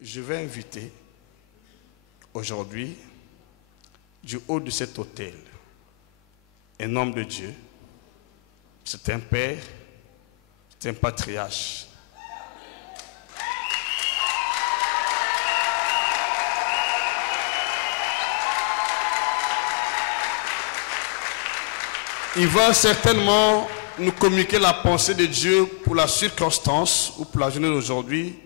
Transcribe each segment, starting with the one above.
je vais inviter aujourd'hui, du haut de cet autel, un homme de Dieu. C'est un père, c'est un patriarche. Il va certainement nous communiquer la pensée de Dieu pour la circonstance ou pour la journée d'aujourd'hui.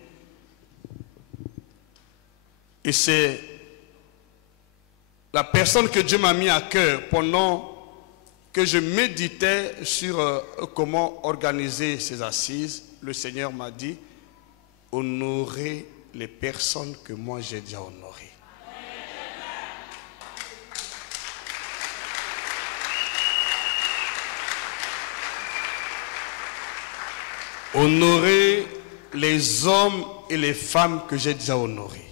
Et c'est la personne que Dieu m'a mis à cœur pendant que je méditais sur comment organiser ces assises. Le Seigneur m'a dit, honorer les personnes que moi j'ai déjà honorées. Honorer les hommes et les femmes que j'ai déjà honorés.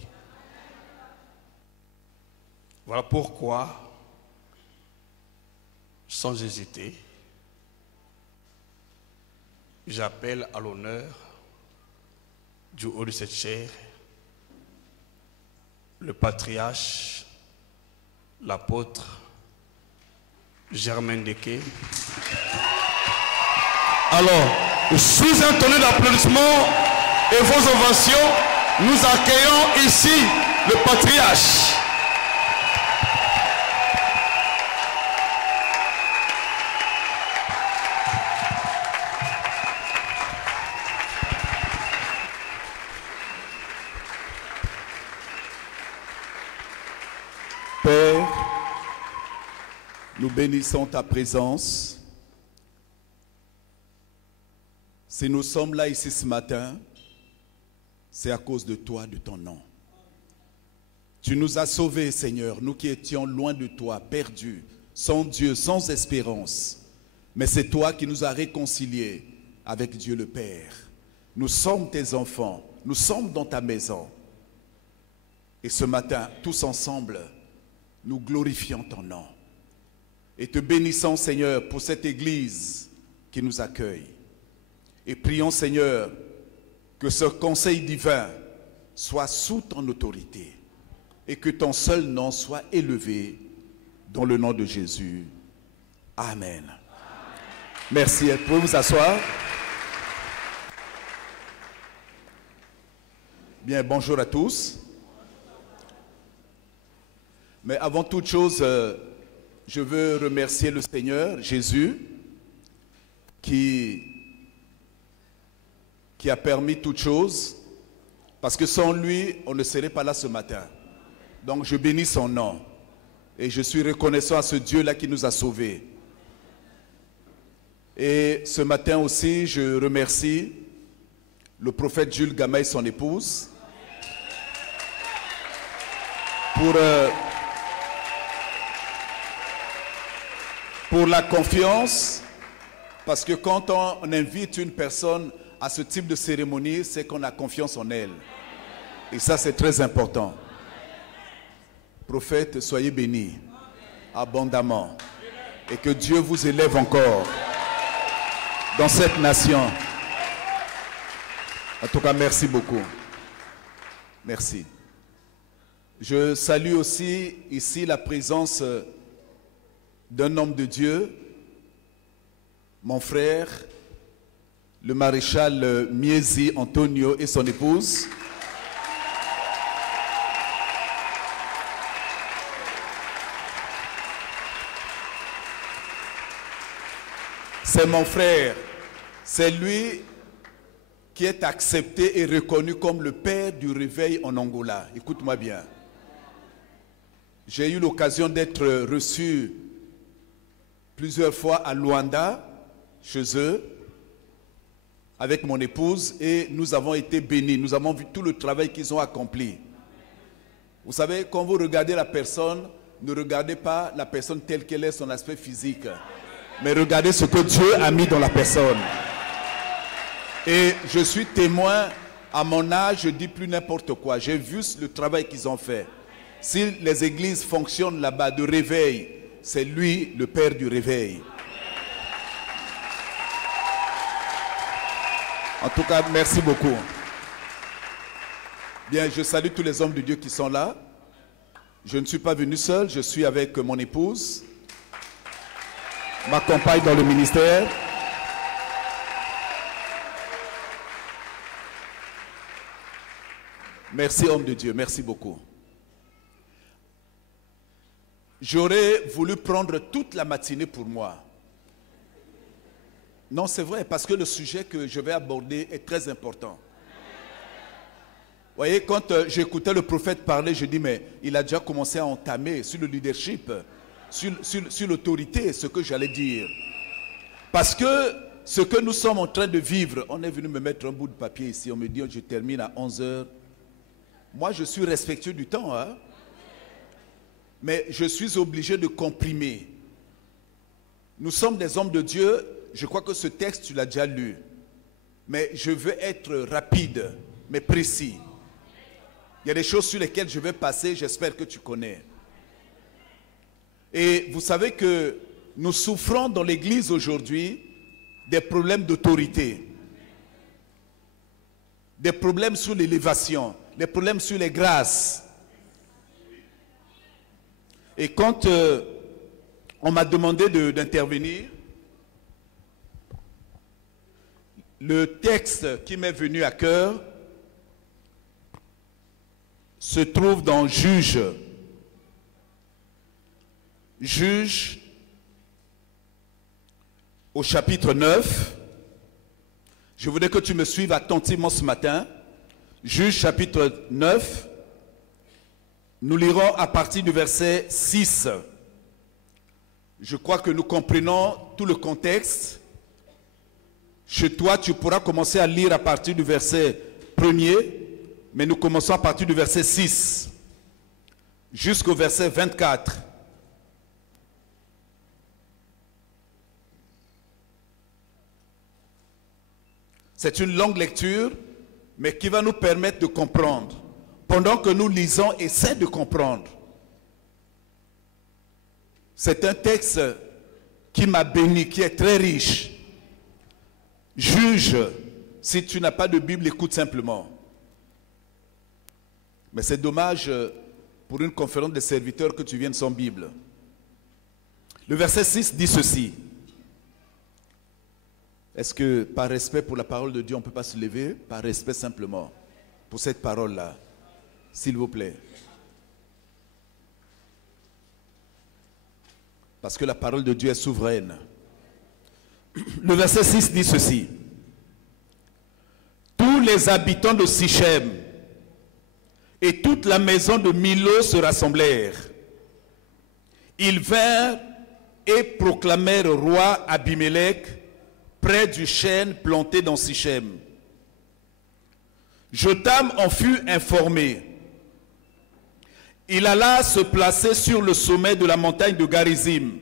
Voilà pourquoi, sans hésiter, j'appelle à l'honneur du haut de cette chaire le patriarche, l'apôtre Germain Ndeke. Alors, sous un tonnerre d'applaudissements et vos ovations, nous accueillons ici le patriarche. Père, nous bénissons ta présence. Si nous sommes là ici ce matin, c'est à cause de toi, de ton nom. Tu nous as sauvés, Seigneur, nous qui étions loin de toi, perdus, sans Dieu, sans espérance. Mais c'est toi qui nous as réconciliés avec Dieu le Père. Nous sommes tes enfants, nous sommes dans ta maison. Et ce matin, tous ensemble, nous glorifions ton nom. Et te bénissons, Seigneur, pour cette église qui nous accueille. Et prions, Seigneur, que ce conseil divin soit sous ton autorité et que ton seul nom soit élevé dans le nom de Jésus. Amen. Merci. Vous pouvez vous asseoir. Bien, bonjour à tous. Mais avant toute chose, je veux remercier le Seigneur Jésus qui a permis toute chose, parce que sans lui, on ne serait pas là ce matin. Donc je bénis son nom et je suis reconnaissant à ce Dieu-là qui nous a sauvés. Et ce matin aussi, je remercie le prophète Jules Gama et son épouse pour la confiance, parce que quand on invite une personne à ce type de cérémonie, c'est qu'on a confiance en elle. Et ça, c'est très important. Prophète, soyez bénis abondamment et que Dieu vous élève encore dans cette nation. En tout cas, merci beaucoup. Merci. Je salue aussi ici la présence d'un homme de Dieu, mon frère, le maréchal Miezi Antonio et son épouse. C'est mon frère, c'est lui qui est accepté et reconnu comme le père du réveil en Angola. Écoute-moi bien. J'ai eu l'occasion d'être reçu plusieurs fois à Luanda, chez eux, avec mon épouse, et nous avons été bénis. Nous avons vu tout le travail qu'ils ont accompli. Vous savez, quand vous regardez la personne, ne regardez pas la personne telle qu'elle est, son aspect physique, mais regardez ce que Dieu a mis dans la personne. Et je suis témoin, à mon âge, je dis plus n'importe quoi. J'ai vu le travail qu'ils ont fait. Si les églises fonctionnent là-bas de réveil, c'est lui le père du réveil. En tout cas, merci beaucoup. Bien, je salue tous les hommes de Dieu qui sont là. Je ne suis pas venu seul, je suis avec mon épouse, ma compagne dans le ministère. Merci, homme de Dieu, merci beaucoup. J'aurais voulu prendre toute la matinée pour moi. Non, c'est vrai, parce que le sujet que je vais aborder est très important. Vous voyez, quand j'écoutais le prophète parler, je dis, mais il a déjà commencé à entamer sur le leadership, sur l'autorité, ce que j'allais dire. Parce que ce que nous sommes en train de vivre, on est venu me mettre un bout de papier ici, on me dit, je termine à 11 h. Moi, je suis respectueux du temps, hein? Mais je suis obligé de comprimer. Nous sommes des hommes de Dieu. Je crois que ce texte, tu l'as déjà lu. Mais je veux être rapide, mais précis. Il y a des choses sur lesquelles je vais passer, j'espère que tu connais. Et vous savez que nous souffrons dans l'Église aujourd'hui des problèmes d'autorité. Des problèmes sur l'élévation, des problèmes sur les grâces. Et quand on m'a demandé d'intervenir, le texte qui m'est venu à cœur se trouve dans Juge. Juge au chapitre 9. Je voudrais que tu me suives attentivement ce matin. Juge chapitre 9. Nous lirons à partir du verset 6. Je crois que nous comprenons tout le contexte. Chez toi, tu pourras commencer à lire à partir du verset 1er, mais nous commençons à partir du verset 6 jusqu'au verset 24. C'est une longue lecture, mais qui va nous permettre de comprendre. Pendant que nous lisons, essaie de comprendre. C'est un texte qui m'a béni, qui est très riche. Juge, si tu n'as pas de Bible, écoute simplement. Mais c'est dommage pour une conférence de serviteurs que tu viennes sans Bible. Le verset 6 dit ceci. Est-ce que par respect pour la parole de Dieu, on ne peut pas se lever? Par respect simplement pour cette parole-là. S'il vous plaît. Parce que la parole de Dieu est souveraine. Le verset 6 dit ceci. Tous les habitants de Sichem et toute la maison de Milo se rassemblèrent. Ils vinrent et proclamèrent roi Abimelech près du chêne planté dans Sichem. Jotham en fut informé. Il alla se placer sur le sommet de la montagne de Garizim.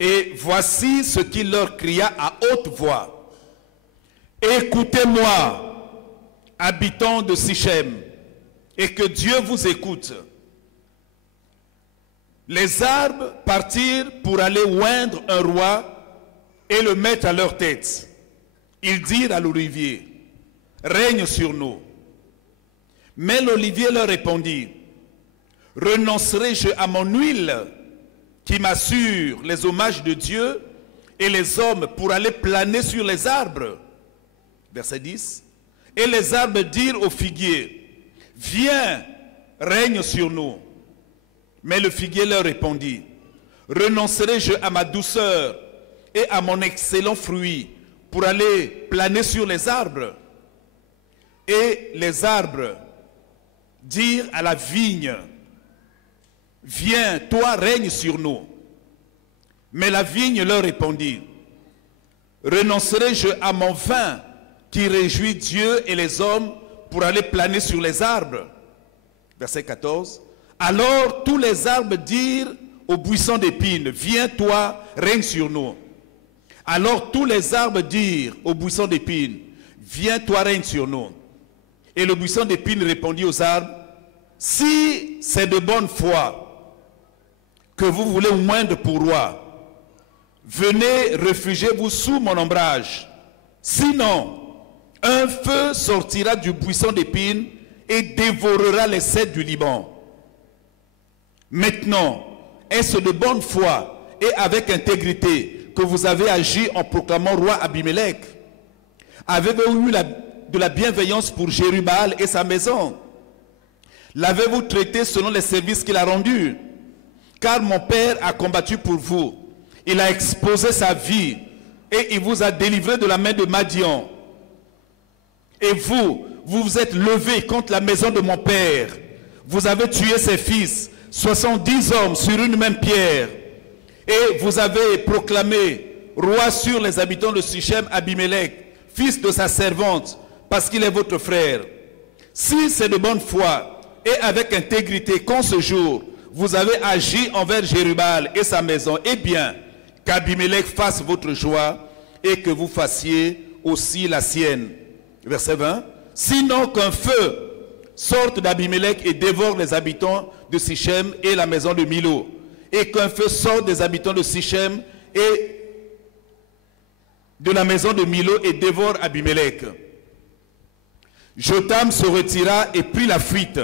Et voici ce qu'il leur cria à haute voix. Écoutez-moi, habitants de Sichem, et que Dieu vous écoute. Les arbres partirent pour aller oindre un roi et le mettre à leur tête. Ils dirent à l'olivier, règne sur nous. Mais l'olivier leur répondit, renoncerai-je à mon huile qui m'assure les hommages de Dieu et les hommes pour aller planer sur les arbres? Verset 10. Et les arbres dirent au figuier, viens, règne sur nous. Mais le figuier leur répondit, renoncerai-je à ma douceur et à mon excellent fruit pour aller planer sur les arbres? Et les arbres dirent à la vigne, viens, toi règne sur nous. Mais la vigne leur répondit, renoncerai-je à mon vin qui réjouit Dieu et les hommes pour aller planer sur les arbres? Verset 14. Alors tous les arbres dirent au buisson d'épines, viens toi, règne sur nous. Alors tous les arbres dirent au buisson d'épines, viens toi, règne sur nous. Et le buisson d'épines répondit aux arbres, si c'est de bonne foi que vous voulez oindre pour roi, venez, réfugiez-vous sous mon ombrage. Sinon, un feu sortira du buisson d'épines et dévorera les cèdres du Liban. Maintenant, est-ce de bonne foi et avec intégrité que vous avez agi en proclamant roi Abimelech? Avez-vous eu de la bienveillance pour Jérubal et sa maison? L'avez-vous traité selon les services qu'il a rendus? Car mon père a combattu pour vous. Il a exposé sa vie et il vous a délivré de la main de Madian. Et vous vous êtes levé contre la maison de mon père. Vous avez tué ses fils, 70 hommes sur une même pierre. Et vous avez proclamé roi sur les habitants de Sichem Abimelech, fils de sa servante, parce qu'il est votre frère. Si c'est de bonne foi et avec intégrité qu'en ce jour, vous avez agi envers Jérubal et sa maison, eh bien, qu'Abimelech fasse votre joie et que vous fassiez aussi la sienne. Verset 20. Sinon qu'un feu sorte d'Abimelech et dévore les habitants de Sichem et la maison de Milo, et qu'un feu sorte des habitants de Sichem et de la maison de Milo et dévore Abimelech. Jotham se retira et prit la fuite.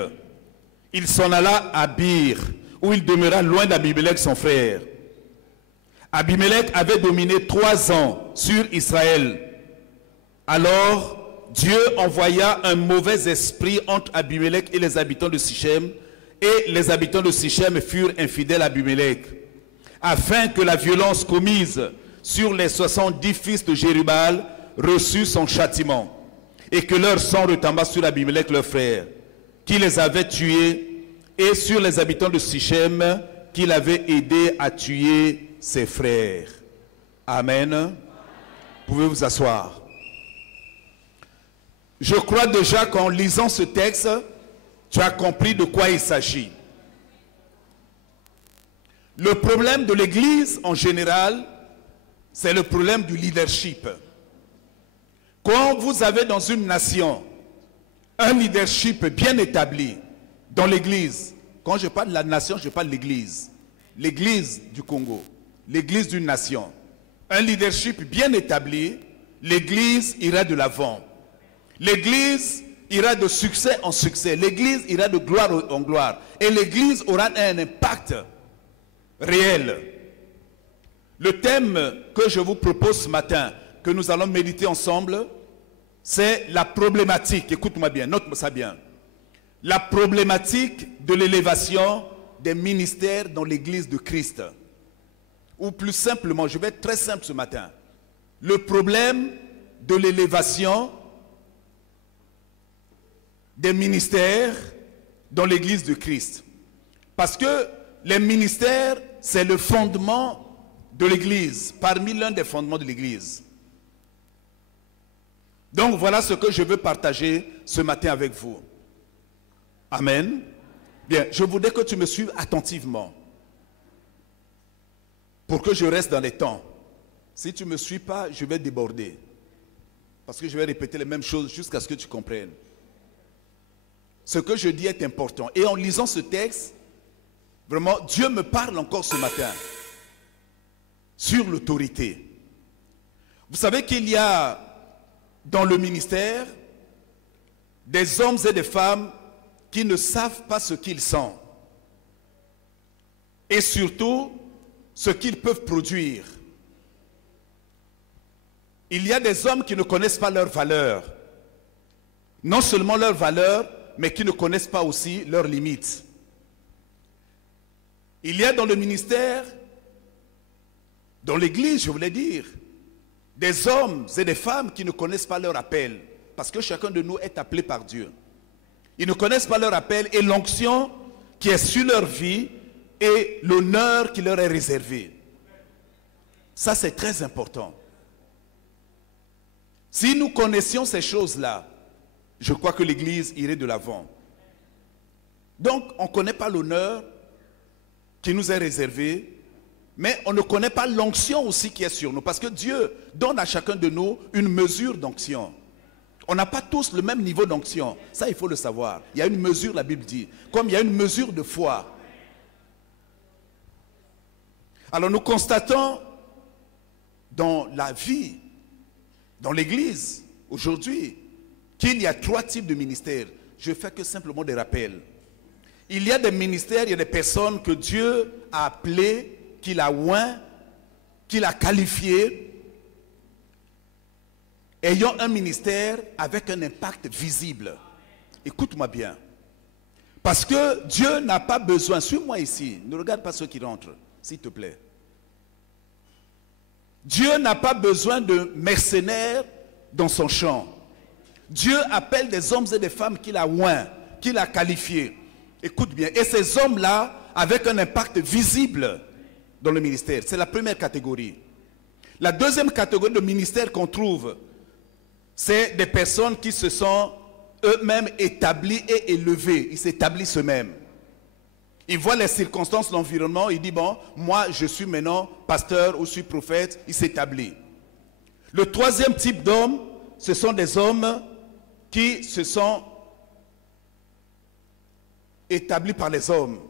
Il s'en alla à Bir, où il demeura loin d'Abimelech son frère. Abimelech avait dominé 3 ans sur Israël. Alors Dieu envoya un mauvais esprit entre Abimelech et les habitants de Sichem, et les habitants de Sichem furent infidèles à Abimelech, afin que la violence commise sur les 70 fils de Jérubal reçut son châtiment, et que leur sang retomba sur Abimelech leur frère, qui les avait tués, et sur les habitants de Sichem, qu'il avait aidé à tuer ses frères. Amen. Vous pouvez vous asseoir. Je crois déjà qu'en lisant ce texte, tu as compris de quoi il s'agit. Le problème de l'Église en général, c'est le problème du leadership. Quand vous avez dans une nation un leadership bien établi dans l'Église, quand je parle de la nation, je parle de l'Église. L'Église du Congo, l'Église d'une nation. Un leadership bien établi, l'Église ira de l'avant. L'Église ira de succès en succès. L'Église ira de gloire en gloire. Et l'Église aura un impact réel. Le thème que je vous propose ce matin, que nous allons méditer ensemble, c'est la problématique. Écoute-moi bien, note ça bien. La problématique de l'élévation des ministères dans l'Église de Christ. Ou plus simplement, je vais être très simple ce matin. Le problème de l'élévation des ministères dans l'Église de Christ. Parce que les ministères, c'est le fondement de l'Église, parmi l'un des fondements de l'Église. Donc voilà ce que je veux partager ce matin avec vous. Amen. Bien, je voudrais que tu me suives attentivement pour que je reste dans les temps. Si tu ne me suis pas, je vais déborder. Parce que je vais répéter les mêmes choses jusqu'à ce que tu comprennes. Ce que je dis est important. Et en lisant ce texte, vraiment, Dieu me parle encore ce matin sur l'autorité. Vous savez qu'il y a dans le ministère des hommes et des femmes qui ne savent pas ce qu'ils sont. Et surtout, ce qu'ils peuvent produire. Il y a des hommes qui ne connaissent pas leur valeur. Non seulement leur valeur, mais qui ne connaissent pas aussi leurs limites. Il y a dans le ministère, dans l'Église, je voulais dire, des hommes et des femmes qui ne connaissent pas leur appel, parce que chacun de nous est appelé par Dieu. Ils ne connaissent pas leur appel et l'onction qui est sur leur vie et l'honneur qui leur est réservé. Ça, c'est très important. Si nous connaissions ces choses-là, je crois que l'Église irait de l'avant. Donc, on ne connaît pas l'honneur qui nous est réservé, mais on ne connaît pas l'onction aussi qui est sur nous. Parce que Dieu donne à chacun de nous une mesure d'onction. On n'a pas tous le même niveau d'onction. Ça, il faut le savoir. Il y a une mesure, la Bible dit. Comme il y a une mesure de foi. Alors nous constatons dans la vie, dans l'Église, aujourd'hui, qu'il y a 3 types de ministères. je fais que simplement des rappels. Il y a des ministères, il y a des personnes que Dieu a appelées, qu'il a oint, qu'il a qualifiées, ayant un ministère avec un impact visible. Écoute-moi bien. Parce que Dieu n'a pas besoin, suis-moi ici, ne regarde pas ceux qui rentrent, s'il te plaît. Dieu n'a pas besoin de mercenaires dans son champ. Dieu appelle des hommes et des femmes qu'il a oints, qu'il a qualifiés. Écoute bien, et ces hommes-là, avec un impact visible dans le ministère, c'est la première catégorie. La deuxième catégorie de ministère qu'on trouve, c'est des personnes qui se sont eux-mêmes établis et élevés. Ils s'établissent eux-mêmes. Ils voient les circonstances, l'environnement, ils disent, bon, moi je suis maintenant pasteur ou je suis prophète, il s'établit. Le troisième type d'hommes, ce sont des hommes qui se sont établis par les hommes.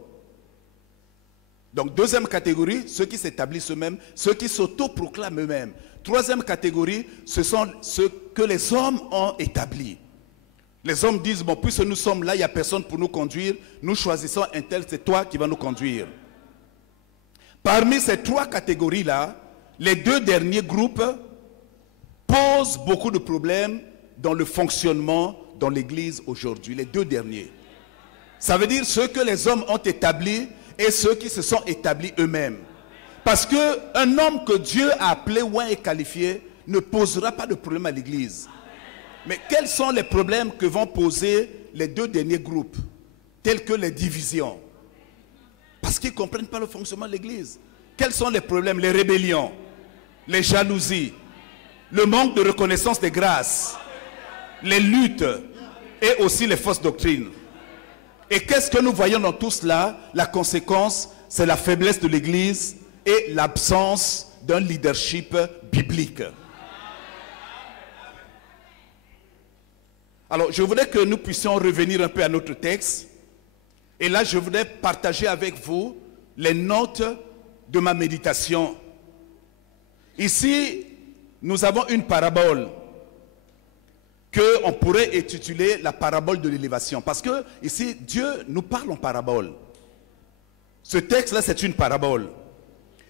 Donc deuxième catégorie, ceux qui s'établissent eux-mêmes, ceux qui s'autoproclament eux-mêmes. Troisième catégorie, ce sont ceux que les hommes ont établis. Les hommes disent, bon, puisque nous sommes là, il n'y a personne pour nous conduire, nous choisissons un tel, c'est toi qui vas nous conduire. Parmi ces trois catégories-là, les deux derniers groupes posent beaucoup de problèmes dans le fonctionnement dans l'Église aujourd'hui, les deux derniers. Ça veut dire ceux que les hommes ont établis et ceux qui se sont établis eux-mêmes. Parce qu'un homme que Dieu a appelé, oint et qualifié, ne posera pas de problème à l'Église. Mais quels sont les problèmes que vont poser les deux derniers groupes, tels que les divisions? Parce qu'ils ne comprennent pas le fonctionnement de l'Église. Quels sont les problèmes? Les rébellions, les jalousies, le manque de reconnaissance des grâces, les luttes et aussi les fausses doctrines. Et qu'est-ce que nous voyons dans tout cela? La conséquence, c'est la faiblesse de l'Église et l'absence d'un leadership biblique. Alors, je voudrais que nous puissions revenir un peu à notre texte. Et là, je voudrais partager avec vous les notes de ma méditation. Ici, nous avons une parabole qu'on pourrait intituler la parabole de l'élévation. Parce que ici, Dieu nous parle en parabole. Ce texte-là, c'est une parabole.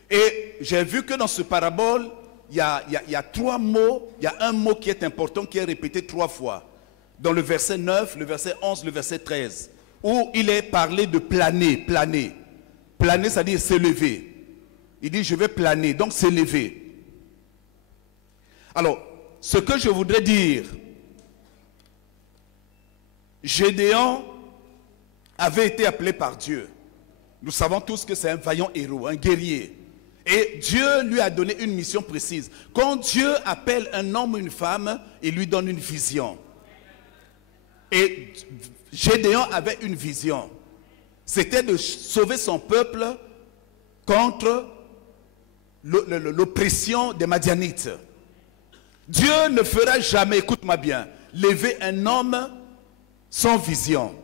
Et j'ai vu que dans ce parabole, il y a trois mots. Il y a un mot qui est important, qui est répété 3 fois. Dans le verset 9, le verset 11, le verset 13. Où il est parlé de planer, planer. Planer, c'est-à-dire s'élever. Il dit, je vais planer, donc s'élever. Alors, ce que je voudrais dire, Gédéon avait été appelé par Dieu. Nous savons tous que c'est un vaillant héros, un guerrier. Et Dieu lui a donné une mission précise. Quand Dieu appelle un homme ou une femme, il lui donne une vision. Et Gédéon avait une vision. C'était de sauver son peuple contre l'oppression des Madianites. Dieu ne fera jamais, écoute-moi bien, lever un homme sans vision.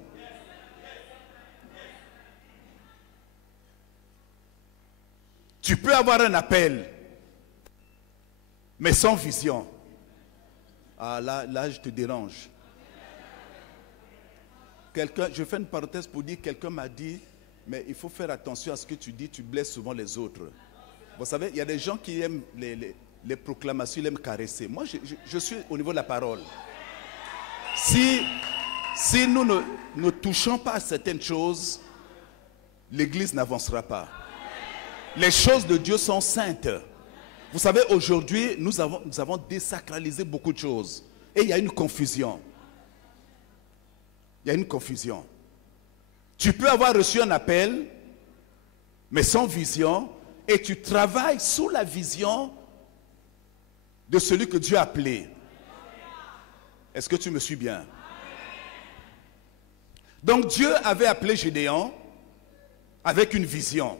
Tu peux avoir un appel, mais sans vision. Ah là je te dérange. Je fais une parenthèse pour dire, quelqu'un m'a dit, mais il faut faire attention à ce que tu dis, tu blesses souvent les autres. Vous savez, il y a des gens qui aiment les proclamations, ils aiment caresser. Moi, je suis au niveau de la parole. Si nous ne touchons pas à certaines choses, l'Église n'avancera pas. Les choses de Dieu sont saintes. Vous savez, aujourd'hui, nous avons désacralisé beaucoup de choses. Et il y a une confusion. Il y a une confusion. Tu peux avoir reçu un appel, mais sans vision, et tu travailles sous la vision de celui que Dieu a appelé. Est-ce que tu me suis bien? Donc Dieu avait appelé Gédéon avec une vision.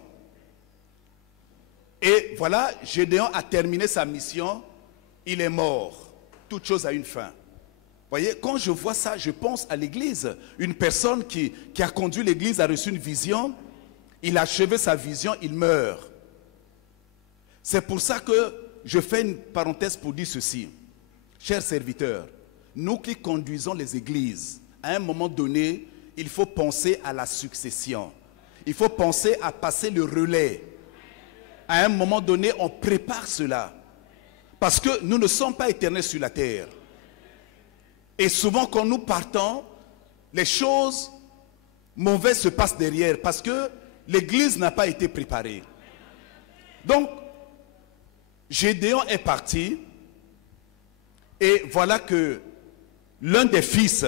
Et voilà, Gédéon a terminé sa mission, il est mort. Toute chose a une fin. Voyez, quand je vois ça, je pense à l'Église. Une personne qui a conduit l'Église a reçu une vision, il a achevé sa vision, il meurt. C'est pour ça que je fais une parenthèse pour dire ceci. Chers serviteurs, nous qui conduisons les églises à un moment donné, il faut penser à la succession. Il faut penser à passer le relais. À un moment donné, on prépare cela. Parce que nous ne sommes pas éternels sur la terre. Et souvent, quand nous partons, les choses mauvaises se passent derrière. Parce que l'église n'a pas été préparée. Donc, Gédéon est parti. Et voilà que l'un des fils,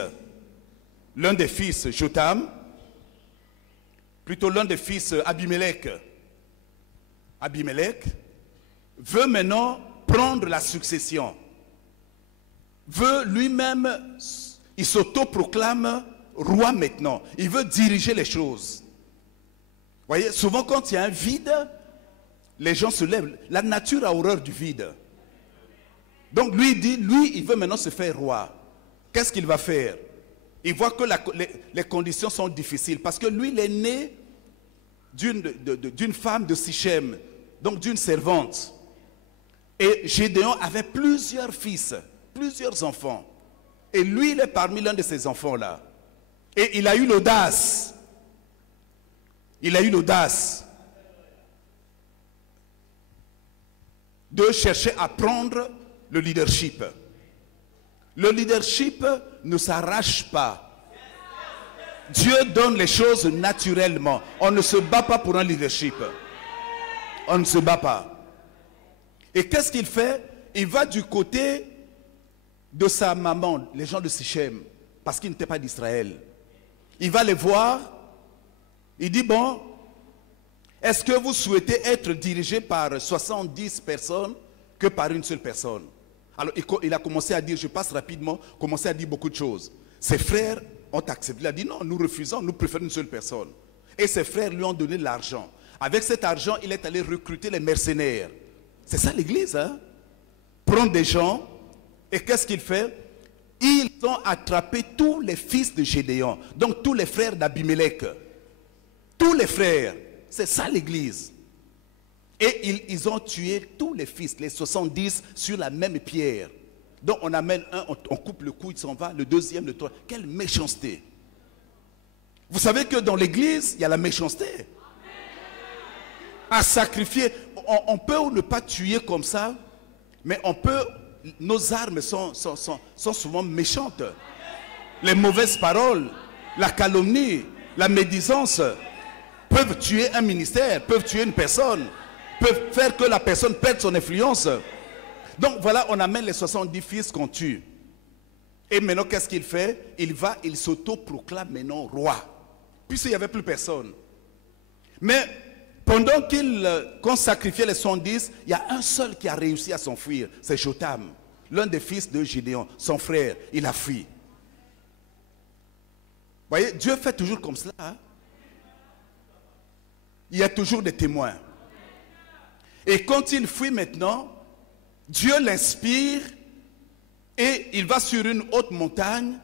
Jotham, plutôt l'un des fils Abimelech, veut maintenant prendre la succession. Veut lui-même, il s'autoproclame roi maintenant. Il veut diriger les choses. Vous voyez, souvent quand il y a un vide, les gens se lèvent. La nature a horreur du vide. Donc lui dit, il veut maintenant se faire roi. Qu'est-ce qu'il va faire? Il voit que les conditions sont difficiles. Parce que lui, il est né d'une femme de Sichem, donc d'une servante. Et Gédéon avait plusieurs fils, plusieurs enfants. Et lui, il est parmi l'un de ces enfants-là. Et il a eu l'audace. De chercher à prendre le leadership. Le leadership ne s'arrache pas. Dieu donne les choses naturellement. On ne se bat pas pour un leadership. On ne se bat pas. Et qu'est-ce qu'il fait? Il va du côté de sa maman, les gens de Sichem, parce qu'il n'était pas d'Israël. Il va les voir. Il dit, bon, est-ce que vous souhaitez être dirigé par 70 personnes que par une seule personne? Alors il a commencé à dire, je passe rapidement, commencé à dire beaucoup de choses. Ses frères ont accepté. Il a dit, non, nous refusons, nous préférons une seule personne. Et ses frères lui ont donné de l'argent. Avec cet argent, il est allé recruter les mercenaires. C'est ça l'église, hein? Prendre des gens, et qu'est-ce qu'il fait? Ils ont attrapé tous les fils de Gédéon, donc tous les frères d'Abimelech. Tous les frères, c'est ça l'église. Et ils ont tué tous les fils, les 70 sur la même pierre. Donc on amène un, on coupe le cou, il s'en va, le deuxième, le troisième. Quelle méchanceté! Vous savez que dans l'église, il y a la méchanceté. À sacrifier, on peut ne pas tuer comme ça, mais on peut, nos armes sont souvent méchantes. Les mauvaises paroles, la calomnie, la médisance peuvent tuer un ministère, peuvent tuer une personne, peuvent faire que la personne perde son influence. Donc voilà, on amène les 70 fils qu'on tue. Et maintenant, qu'est-ce qu'il fait? Il s'autoproclame maintenant roi. Puisqu'il n'y avait plus personne. Mais pendant qu'on sacrifiait les 110, il y a un seul qui a réussi à s'enfuir. C'est Jotham, l'un des fils de Gédéon, son frère. Il a fui. Vous voyez, Dieu fait toujours comme cela. Hein? Il y a toujours des témoins. Et quand il fuit maintenant, Dieu l'inspire et il va sur une haute montagne,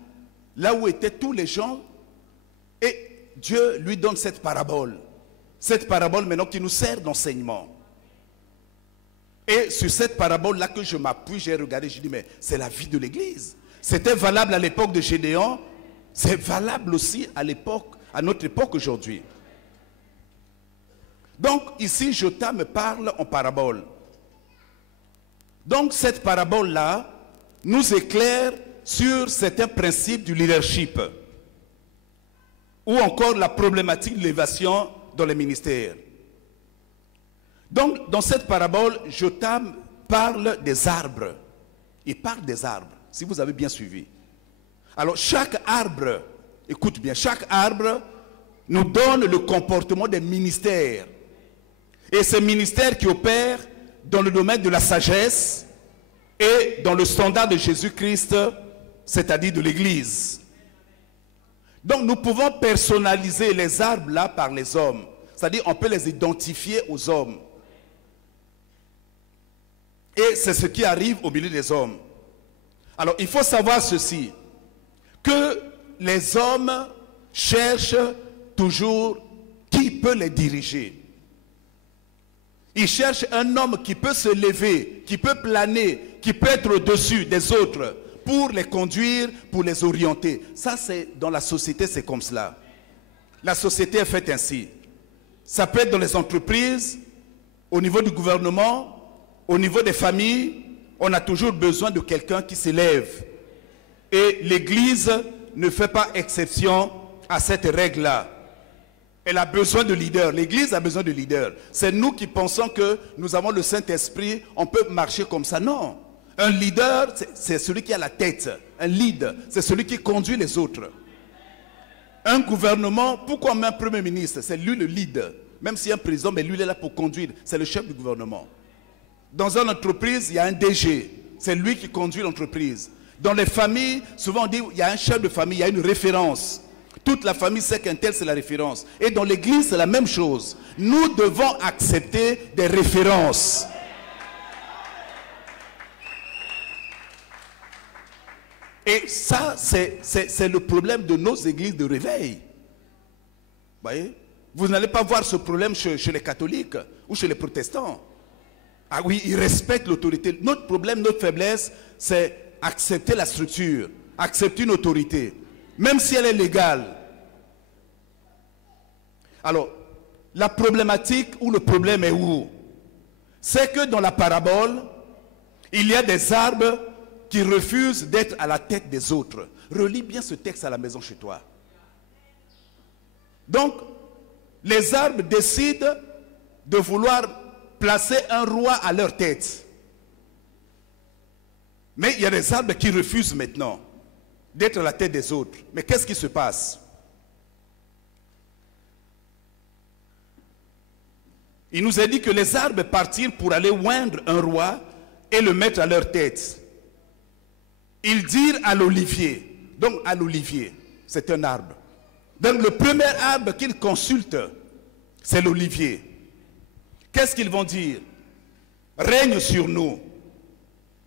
là où étaient tous les gens, et Dieu lui donne cette parabole. Cette parabole maintenant qui nous sert d'enseignement. Et sur cette parabole-là que je m'appuie, j'ai regardé, j'ai dit, mais c'est la vie de l'église. C'était valable à l'époque de Gédéon, c'est valable aussi à notre époque aujourd'hui. Donc ici, Jotham me parle en parabole. Donc cette parabole-là nous éclaire sur certains principes du leadership ou encore la problématique de l'élévation dans les ministères. Donc dans cette parabole, Jotham parle des arbres. Il parle des arbres, si vous avez bien suivi. Alors chaque arbre, écoute bien, chaque arbre nous donne le comportement des ministères. Et ces ministères qui opèrent dans le domaine de la sagesse et dans le standard de Jésus-Christ, c'est-à-dire de l'Église. Donc nous pouvons personnaliser les arbres là par les hommes. C'est-à-dire on peut les identifier aux hommes. Et c'est ce qui arrive au milieu des hommes. Alors il faut savoir ceci, que les hommes cherchent toujours qui peut les diriger. Ils cherchent un homme qui peut se lever, qui peut planer, qui peut être au-dessus des autres pour les conduire, pour les orienter. Ça, c'est dans la société, c'est comme cela. La société est faite ainsi. Ça peut être dans les entreprises, au niveau du gouvernement, au niveau des familles. On a toujours besoin de quelqu'un qui s'élève. Et l'Église ne fait pas exception à cette règle-là. Elle a besoin de leaders. L'Église a besoin de leaders. C'est nous qui pensons que nous avons le Saint-Esprit, on peut marcher comme ça. Non. Un leader, c'est celui qui a la tête. Un lead, c'est celui qui conduit les autres. Un gouvernement, pourquoi on met un premier ministre? C'est lui le leader. Même s'il y a un président, mais lui il est là pour conduire. C'est le chef du gouvernement. Dans une entreprise, il y a un DG. C'est lui qui conduit l'entreprise. Dans les familles, souvent on dit il y a un chef de famille, il y a une référence. Toute la famille sait qu'un tel, c'est la référence. Et dans l'église, c'est la même chose. Nous devons accepter des références. Et ça, c'est le problème de nos églises de réveil. Vous voyez? Vous n'allez pas voir ce problème chez les catholiques ou chez les protestants. Ah oui, ils respectent l'autorité. Notre problème, notre faiblesse, c'est accepter la structure, accepter une autorité. Même si elle est légale. Alors, la problématique ou le problème est où? C'est que dans la parabole, il y a des arbres qui refusent d'être à la tête des autres. Relis bien ce texte à la maison chez toi. Donc, les arbres décident de vouloir placer un roi à leur tête. Mais il y a des arbres qui refusent maintenant d'être à la tête des autres. Mais qu'est-ce qui se passe? Il nous a dit que les arbres partirent pour aller oindre un roi et le mettre à leur tête. Ils dirent à l'olivier. Donc à l'olivier, c'est un arbre. Donc le premier arbre qu'ils consultent, c'est l'olivier. Qu'est-ce qu'ils vont dire? Règne sur nous.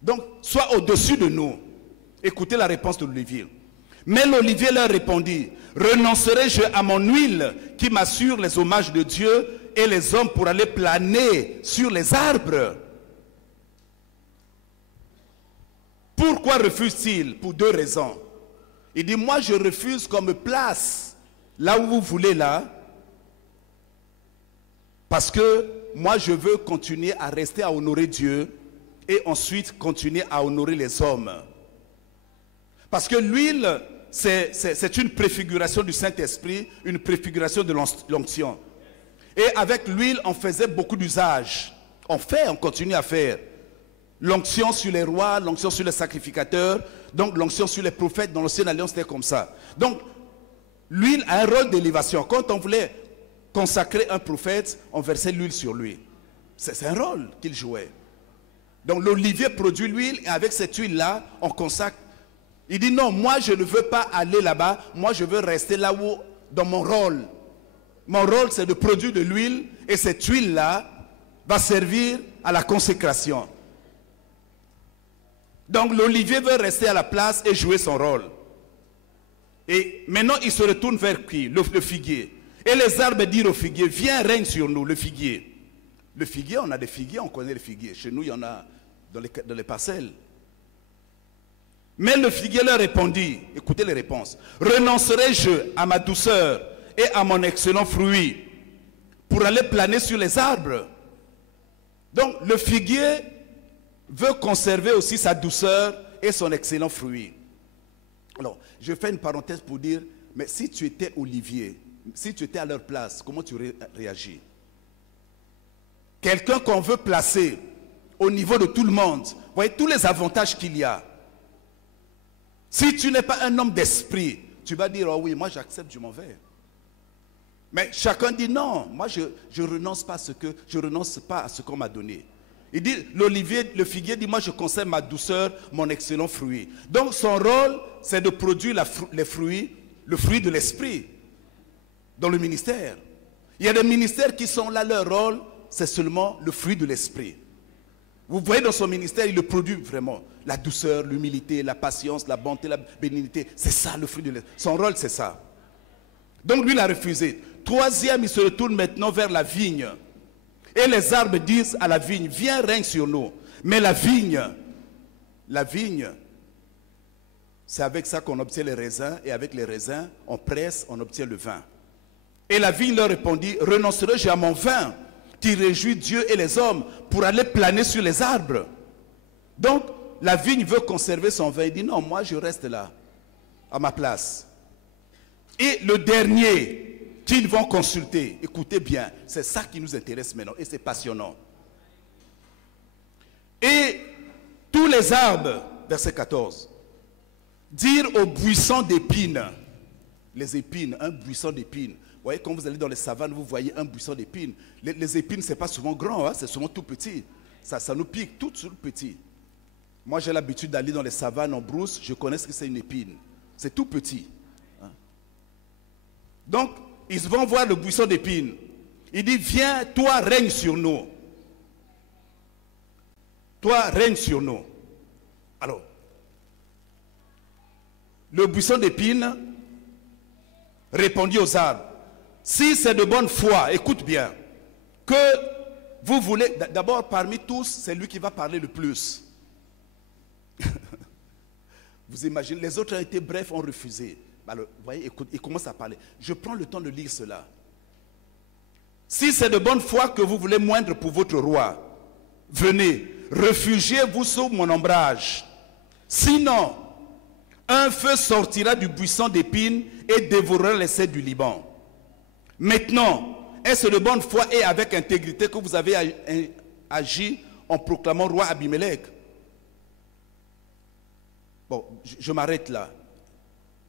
Donc sois au-dessus de nous. Écoutez la réponse de l'olivier. Mais l'olivier leur répondit, renoncerai-je à mon huile qui m'assure les hommages de Dieu et les hommes pour aller planer sur les arbres? Pourquoi refuse-t-il? Pour deux raisons. Il dit, moi je refuse qu'on me place là où vous voulez là, parce que moi je veux continuer à rester à honorer Dieu et ensuite continuer à honorer les hommes. Parce que l'huile, c'est une préfiguration du Saint-Esprit, une préfiguration de l'onction. Et avec l'huile, on faisait beaucoup d'usages. On continue à faire. L'onction sur les rois, l'onction sur les sacrificateurs, donc l'onction sur les prophètes. Dans l'Ancienne Alliance, c'était comme ça. Donc, l'huile a un rôle d'élévation. Quand on voulait consacrer un prophète, on versait l'huile sur lui. C'est un rôle qu'il jouait. Donc, l'olivier produit l'huile et avec cette huile-là, on consacre. Il dit non, moi je ne veux pas aller là-bas, moi je veux rester là où, dans mon rôle. Mon rôle c'est de produire de l'huile et cette huile-là va servir à la consécration. Donc l'olivier veut rester à la place et jouer son rôle. Et maintenant il se retourne vers qui? Le figuier. Et les arbres dirent au figuier, viens règne sur nous, le figuier. Le figuier, on a des figuiers, on connaît les figuiers. Chez nous il y en a dans les parcelles. Mais le figuier leur répondit, écoutez les réponses, renoncerai-je à ma douceur et à mon excellent fruit pour aller planer sur les arbres? Donc le figuier veut conserver aussi sa douceur et son excellent fruit. Alors, je fais une parenthèse pour dire, mais si tu étais Olivier, si tu étais à leur place, comment tu réagis? Quelqu'un qu'on veut placer au niveau de tout le monde, vous voyez tous les avantages qu'il y a. Si tu n'es pas un homme d'esprit, tu vas dire, oh oui, moi j'accepte, je m'en vais. Mais chacun dit, non, moi je renonce pas à ce qu'on m'a donné. Il dit, le figuier dit, moi je conserve ma douceur, mon excellent fruit. Donc son rôle, c'est de produire le fruit de l'esprit dans le ministère. Il y a des ministères qui sont là, leur rôle, c'est seulement le fruit de l'esprit. Vous voyez dans son ministère, il le produit vraiment. La douceur, l'humilité, la patience, la bonté, la bénignité. C'est ça le fruit de l'esprit. Son rôle, c'est ça. Donc lui, il a refusé. Troisième, il se retourne maintenant vers la vigne. Et les arbres disent à la vigne, viens, règne sur nous. Mais la vigne, C'est avec ça qu'on obtient les raisins, et avec les raisins, on presse, on obtient le vin. Et la vigne leur répondit, renoncerai-je à mon vin qui réjouit Dieu et les hommes pour aller planer sur les arbres? Donc, la vigne veut conserver son vin. Il dit, non, moi je reste là, à ma place. Et le dernier qu'ils vont consulter, écoutez bien, c'est ça qui nous intéresse maintenant, et c'est passionnant. Et tous les arbres, verset 14, dire aux buissons d'épines, les épines, un buisson d'épines. Vous voyez, quand vous allez dans les savanes, vous voyez un buisson d'épines. Les épines, ce n'est pas souvent grand, hein, c'est souvent tout petit. Ça nous pique tout petit. Moi, j'ai l'habitude d'aller dans les savanes en brousse, je connais ce que c'est une épine. C'est tout petit. Hein. Donc, ils vont voir le buisson d'épines. Il dit, viens, toi, règne sur nous. Toi, règne sur nous. Alors, le buisson d'épines répondit aux arbres, si c'est de bonne foi, écoute bien, que vous voulez, d'abord parmi tous, c'est lui qui va parler le plus. Vous imaginez, les autres ont été brefs, ont refusé. Alors, vous voyez, écoute, il commence à parler. Je prends le temps de lire cela. Si c'est de bonne foi que vous voulez moindre pour votre roi, venez, réfugiez-vous sous mon ombrage. Sinon, un feu sortira du buisson d'épines et dévorera les cèdres du Liban. Maintenant, est-ce de bonne foi et avec intégrité que vous avez agi en proclamant roi Abimelech? Bon, je m'arrête là.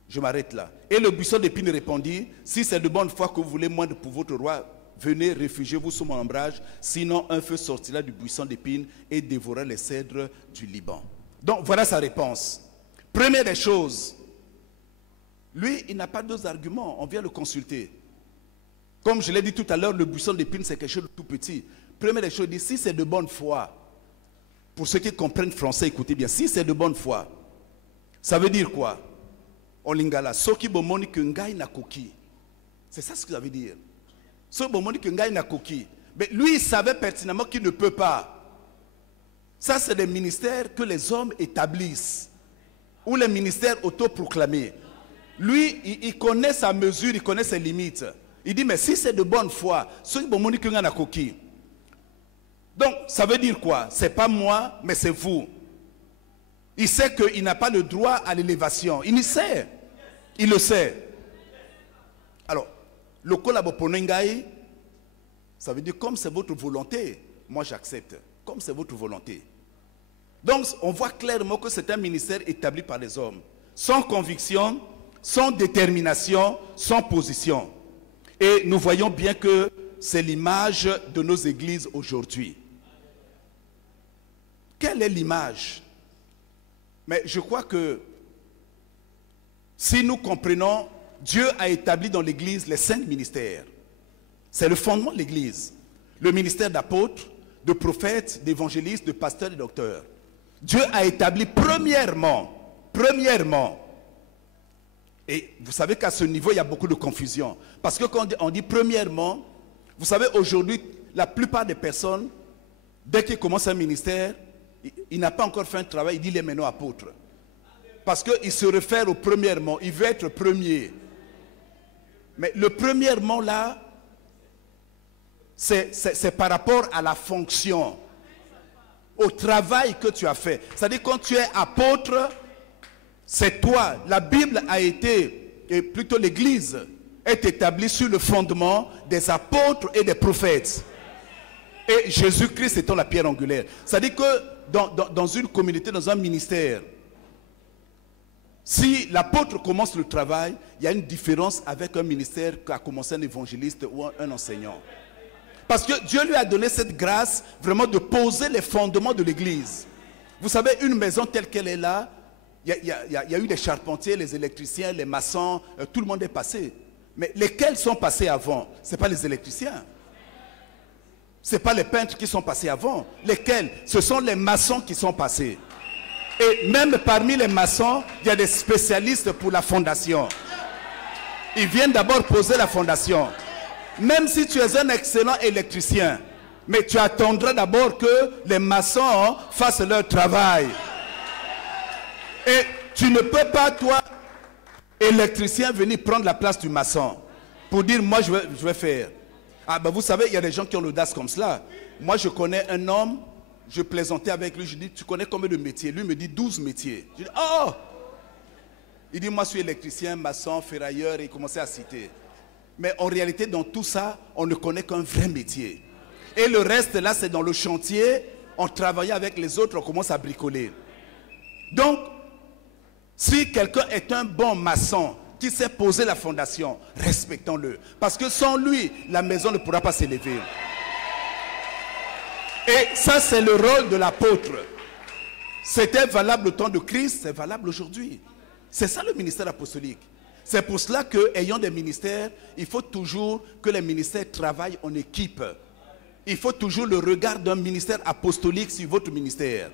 Je m'arrête là. Et le buisson d'épines répondit, si c'est de bonne foi que vous voulez moindre pour votre roi, venez, réfugiez-vous sous mon ombrage, sinon un feu sortira du buisson d'épines et dévorera les cèdres du Liban. Donc voilà sa réponse. Première des choses, lui, il n'a pas d'autres arguments, on vient le consulter. Comme je l'ai dit tout à l'heure, le buisson d'épines, c'est quelque chose de tout petit. Première des choses, il dit, si c'est de bonne foi, pour ceux qui comprennent français, écoutez bien, si c'est de bonne foi, ça veut dire quoi? En lingala, soki bomoni que ngai na koki. C'est ça ce que ça veut dire. Soki bomoni que ngai na koki. Mais lui, il savait pertinemment qu'il ne peut pas. Ça, c'est des ministères que les hommes établissent. Ou les ministères autoproclamés. Lui, il connaît sa mesure, il connaît ses limites. Il dit, mais si c'est de bonne foi, soki bomoni que ngai na koki. Donc, ça veut dire quoi? C'est pas moi, mais c'est vous. Il sait qu'il n'a pas le droit à l'élévation. Il le sait. Il le sait. Alors, le kolaboponengai, ça veut dire comme c'est votre volonté, moi j'accepte. Comme c'est votre volonté. Donc, on voit clairement que c'est un ministère établi par les hommes. Sans conviction, sans détermination, sans position. Et nous voyons bien que c'est l'image de nos églises aujourd'hui. Quelle est l'image? Mais je crois que si nous comprenons, Dieu a établi dans l'Église les 5 ministères. C'est le fondement de l'Église. Le ministère d'apôtre, de prophète, d'évangéliste, de pasteur et de docteur. Dieu a établi premièrement, et vous savez qu'à ce niveau, il y a beaucoup de confusion. Parce que quand on dit premièrement, vous savez, aujourd'hui, la plupart des personnes, dès qu'ils commencent un ministère, il n'a pas encore fait un travail, il dit il est maintenant apôtre. Parce qu'il se réfère au premièrement, il veut être premier. Mais le premièrement là, c'est par rapport à la fonction, au travail que tu as fait. C'est-à-dire quand tu es apôtre, c'est toi. La Bible a été, et plutôt l'Église, est établie sur le fondement des apôtres et des prophètes. Et Jésus-Christ étant la pierre angulaire. C'est-à-dire que dans une communauté, dans un ministère, si l'apôtre commence le travail, il y a une différence avec un ministère qui a commencé un évangéliste ou un enseignant. Parce que Dieu lui a donné cette grâce vraiment de poser les fondements de l'église. Vous savez, une maison telle qu'elle est là, il y a eu les charpentiers, les électriciens, les maçons, tout le monde est passé. Mais lesquels sont passés avant? Ce n'est pas les électriciens. Ce n'est pas les peintres qui sont passés avant. Lesquels? Ce sont les maçons qui sont passés. Et même parmi les maçons, il y a des spécialistes pour la fondation. Ils viennent d'abord poser la fondation. Même si tu es un excellent électricien, mais tu attendras d'abord que les maçons fassent leur travail. Et Tu ne peux pas, toi, électricien, venir prendre la place du maçon pour dire, moi, je vais faire. Ah ben vous savez, il y a des gens qui ont l'audace comme cela. Moi, je connais un homme, je plaisantais avec lui, je dis, tu connais combien de métiers? Lui me dit 12 métiers. Je dis, oh! Il dit, moi, je suis électricien, maçon, ferrailleur, et il commençait à citer. Mais en réalité, dans tout ça, on ne connaît qu'un vrai métier. Et le reste, là, c'est dans le chantier, on travaille avec les autres, on commence à bricoler. Donc, si quelqu'un est un bon maçon, qui sait poser la fondation, respectons-le. Parce que sans lui, la maison ne pourra pas s'élever. Et ça, c'est le rôle de l'apôtre. C'était valable au temps de Christ, c'est valable aujourd'hui. C'est ça le ministère apostolique. C'est pour cela qu'ayant des ministères, il faut toujours que les ministères travaillent en équipe. Il faut toujours le regard d'un ministère apostolique sur votre ministère.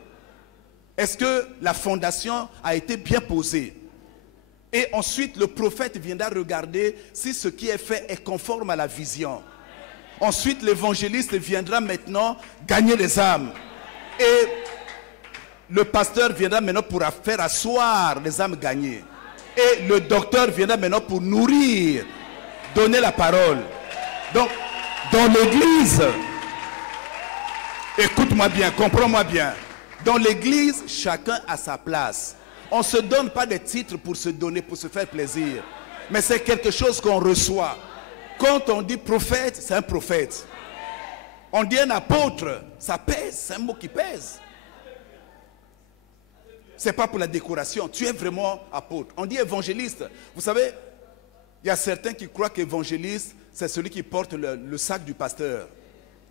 Est-ce que la fondation a été bien posée? Et ensuite, le prophète viendra regarder si ce qui est fait est conforme à la vision. Ensuite, l'évangéliste viendra maintenant gagner les âmes. Et le pasteur viendra maintenant pour faire asseoir les âmes gagnées. Et le docteur viendra maintenant pour nourrir, donner la parole. Donc, dans l'église, écoute-moi bien, comprends-moi bien. Dans l'église, chacun a sa place. On ne se donne pas des titres pour se donner, pour se faire plaisir. Mais c'est quelque chose qu'on reçoit. Quand on dit prophète, c'est un prophète. On dit un apôtre, ça pèse, c'est un mot qui pèse. Ce n'est pas pour la décoration, tu es vraiment apôtre. On dit évangéliste. Vous savez, il y a certains qui croient qu'évangéliste, c'est celui qui porte le sac du pasteur.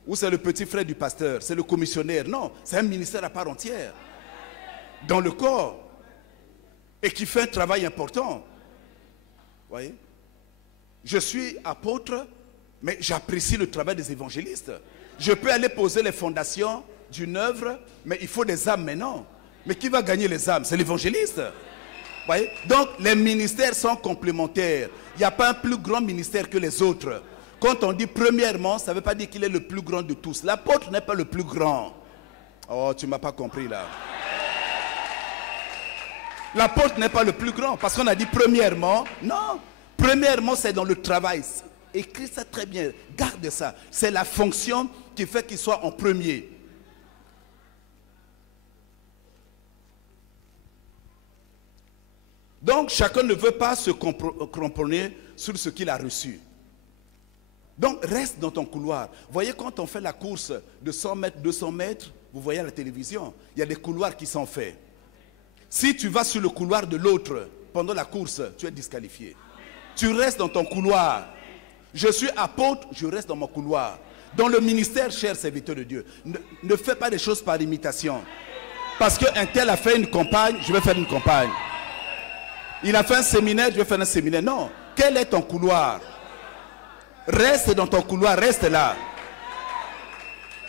Ou c'est le petit frère du pasteur, c'est le commissionnaire. Non, c'est un ministère à part entière. Dans le corps. Et qui fait un travail important. Vous voyez? Je suis apôtre, mais j'apprécie le travail des évangélistes. Je peux aller poser les fondations d'une œuvre, mais il faut des âmes maintenant. Mais qui va gagner les âmes? C'est l'évangéliste. Vous voyez? Donc, les ministères sont complémentaires. Il n'y a pas un plus grand ministère que les autres. Quand on dit premièrement, ça ne veut pas dire qu'il est le plus grand de tous. L'apôtre n'est pas le plus grand. Oh, tu ne m'as pas compris là. L'apôtre n'est pas le plus grand parce qu'on a dit premièrement. Non, premièrement c'est dans le travail. Écris ça très bien, garde ça. C'est la fonction qui fait qu'il soit en premier. Donc chacun ne veut pas se cramponner sur ce qu'il a reçu. Donc reste dans ton couloir. Vous voyez quand on fait la course de 100 mètres, 200 mètres, vous voyez à la télévision, il y a des couloirs qui sont faits. Si tu vas sur le couloir de l'autre pendant la course, tu es disqualifié. Tu restes dans ton couloir. Je suis apôtre, je reste dans mon couloir. Dans le ministère, cher serviteur de Dieu, ne fais pas des choses par imitation. Parce qu'un tel a fait une campagne, je vais faire une campagne. Il a fait un séminaire, je vais faire un séminaire. Non, quel est ton couloir? Reste dans ton couloir, reste là.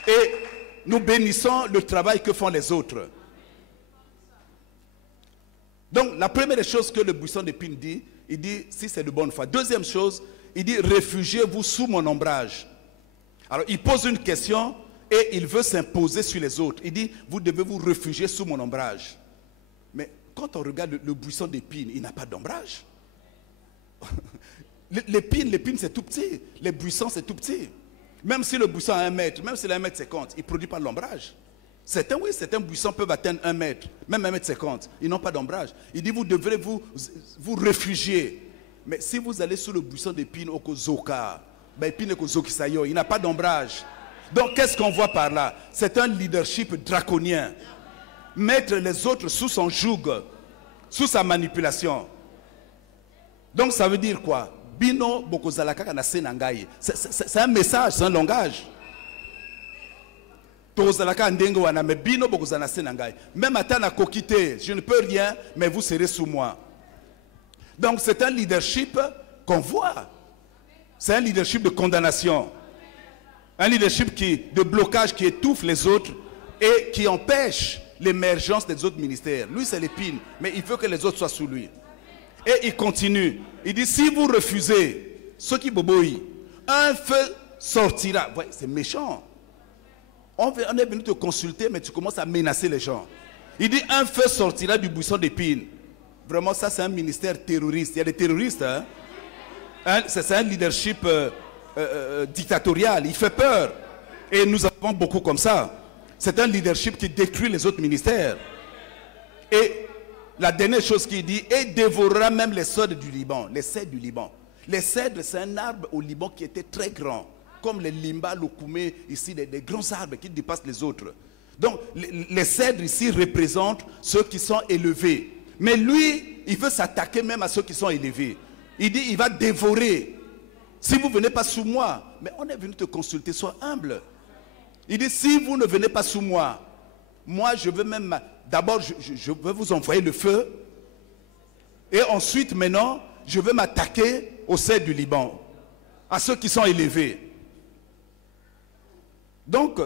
Et nous bénissons le travail que font les autres. Donc, la première chose que le buisson d'épines dit, il dit, si c'est de bonne foi. Deuxième chose, il dit, réfugiez-vous sous mon ombrage. Alors, il pose une question et il veut s'imposer sur les autres. Il dit, vous devez vous réfugier sous mon ombrage. Mais quand on regarde le buisson d'épines, il n'a pas d'ombrage. L'épine, c'est tout petit. Les buissons, c'est tout petit. Même si le buisson a 1 mètre, même s'il a 1,50 m, il ne produit pas de l'ombrage. Certains buissons peuvent atteindre 1 mètre, même 1,50 m. Ils n'ont pas d'ombrage. Il dit, vous devrez vous réfugier. Mais si vous allez sous le buisson d'épine au Kozoka, il n'a pas d'ombrage. Donc, qu'est-ce qu'on voit par là? C'est un leadership draconien. Mettre les autres sous son joug, sous sa manipulation. Donc, ça veut dire quoi? Bino bokozalaka na senangai. C'est un message, c'est un langage. Même à Tana Kokite, je ne peux rien, mais vous serez sous moi. Donc c'est un leadership qu'on voit. C'est un leadership de condamnation. Un leadership de blocage qui étouffe les autres et qui empêche l'émergence des autres ministères. Lui c'est l'épine, mais il veut que les autres soient sous lui. Et il continue. Il dit, si vous refusez, ce qui boboï, un feu sortira. Ouais, c'est méchant. On est venu te consulter, mais tu commences à menacer les gens. Il dit, un feu sortira du buisson d'épines. vraiment ça c'est un ministère terroriste. Il y a des terroristes, hein? C'est un leadership dictatorial, il fait peur. Et nous avons beaucoup comme ça. C'est un leadership qui détruit les autres ministères. Et la dernière chose qu'il dit, et dévorera même les cèdres du Liban, les cèdres du Liban. Les cèdres, c'est un arbre au Liban qui était très grand, comme les limba, le koumé, ici, des grands arbres qui dépassent les autres. Donc, les cèdres ici représentent ceux qui sont élevés. Mais lui, il veut s'attaquer même à ceux qui sont élevés. Il dit, il va dévorer. Si vous ne venez pas sous moi, mais on est venu te consulter, sois humble. Il dit, si vous ne venez pas sous moi, moi je veux même, d'abord je veux vous envoyer le feu. Et ensuite maintenant, je veux m'attaquer aux cèdres du Liban, à ceux qui sont élevés. Donc,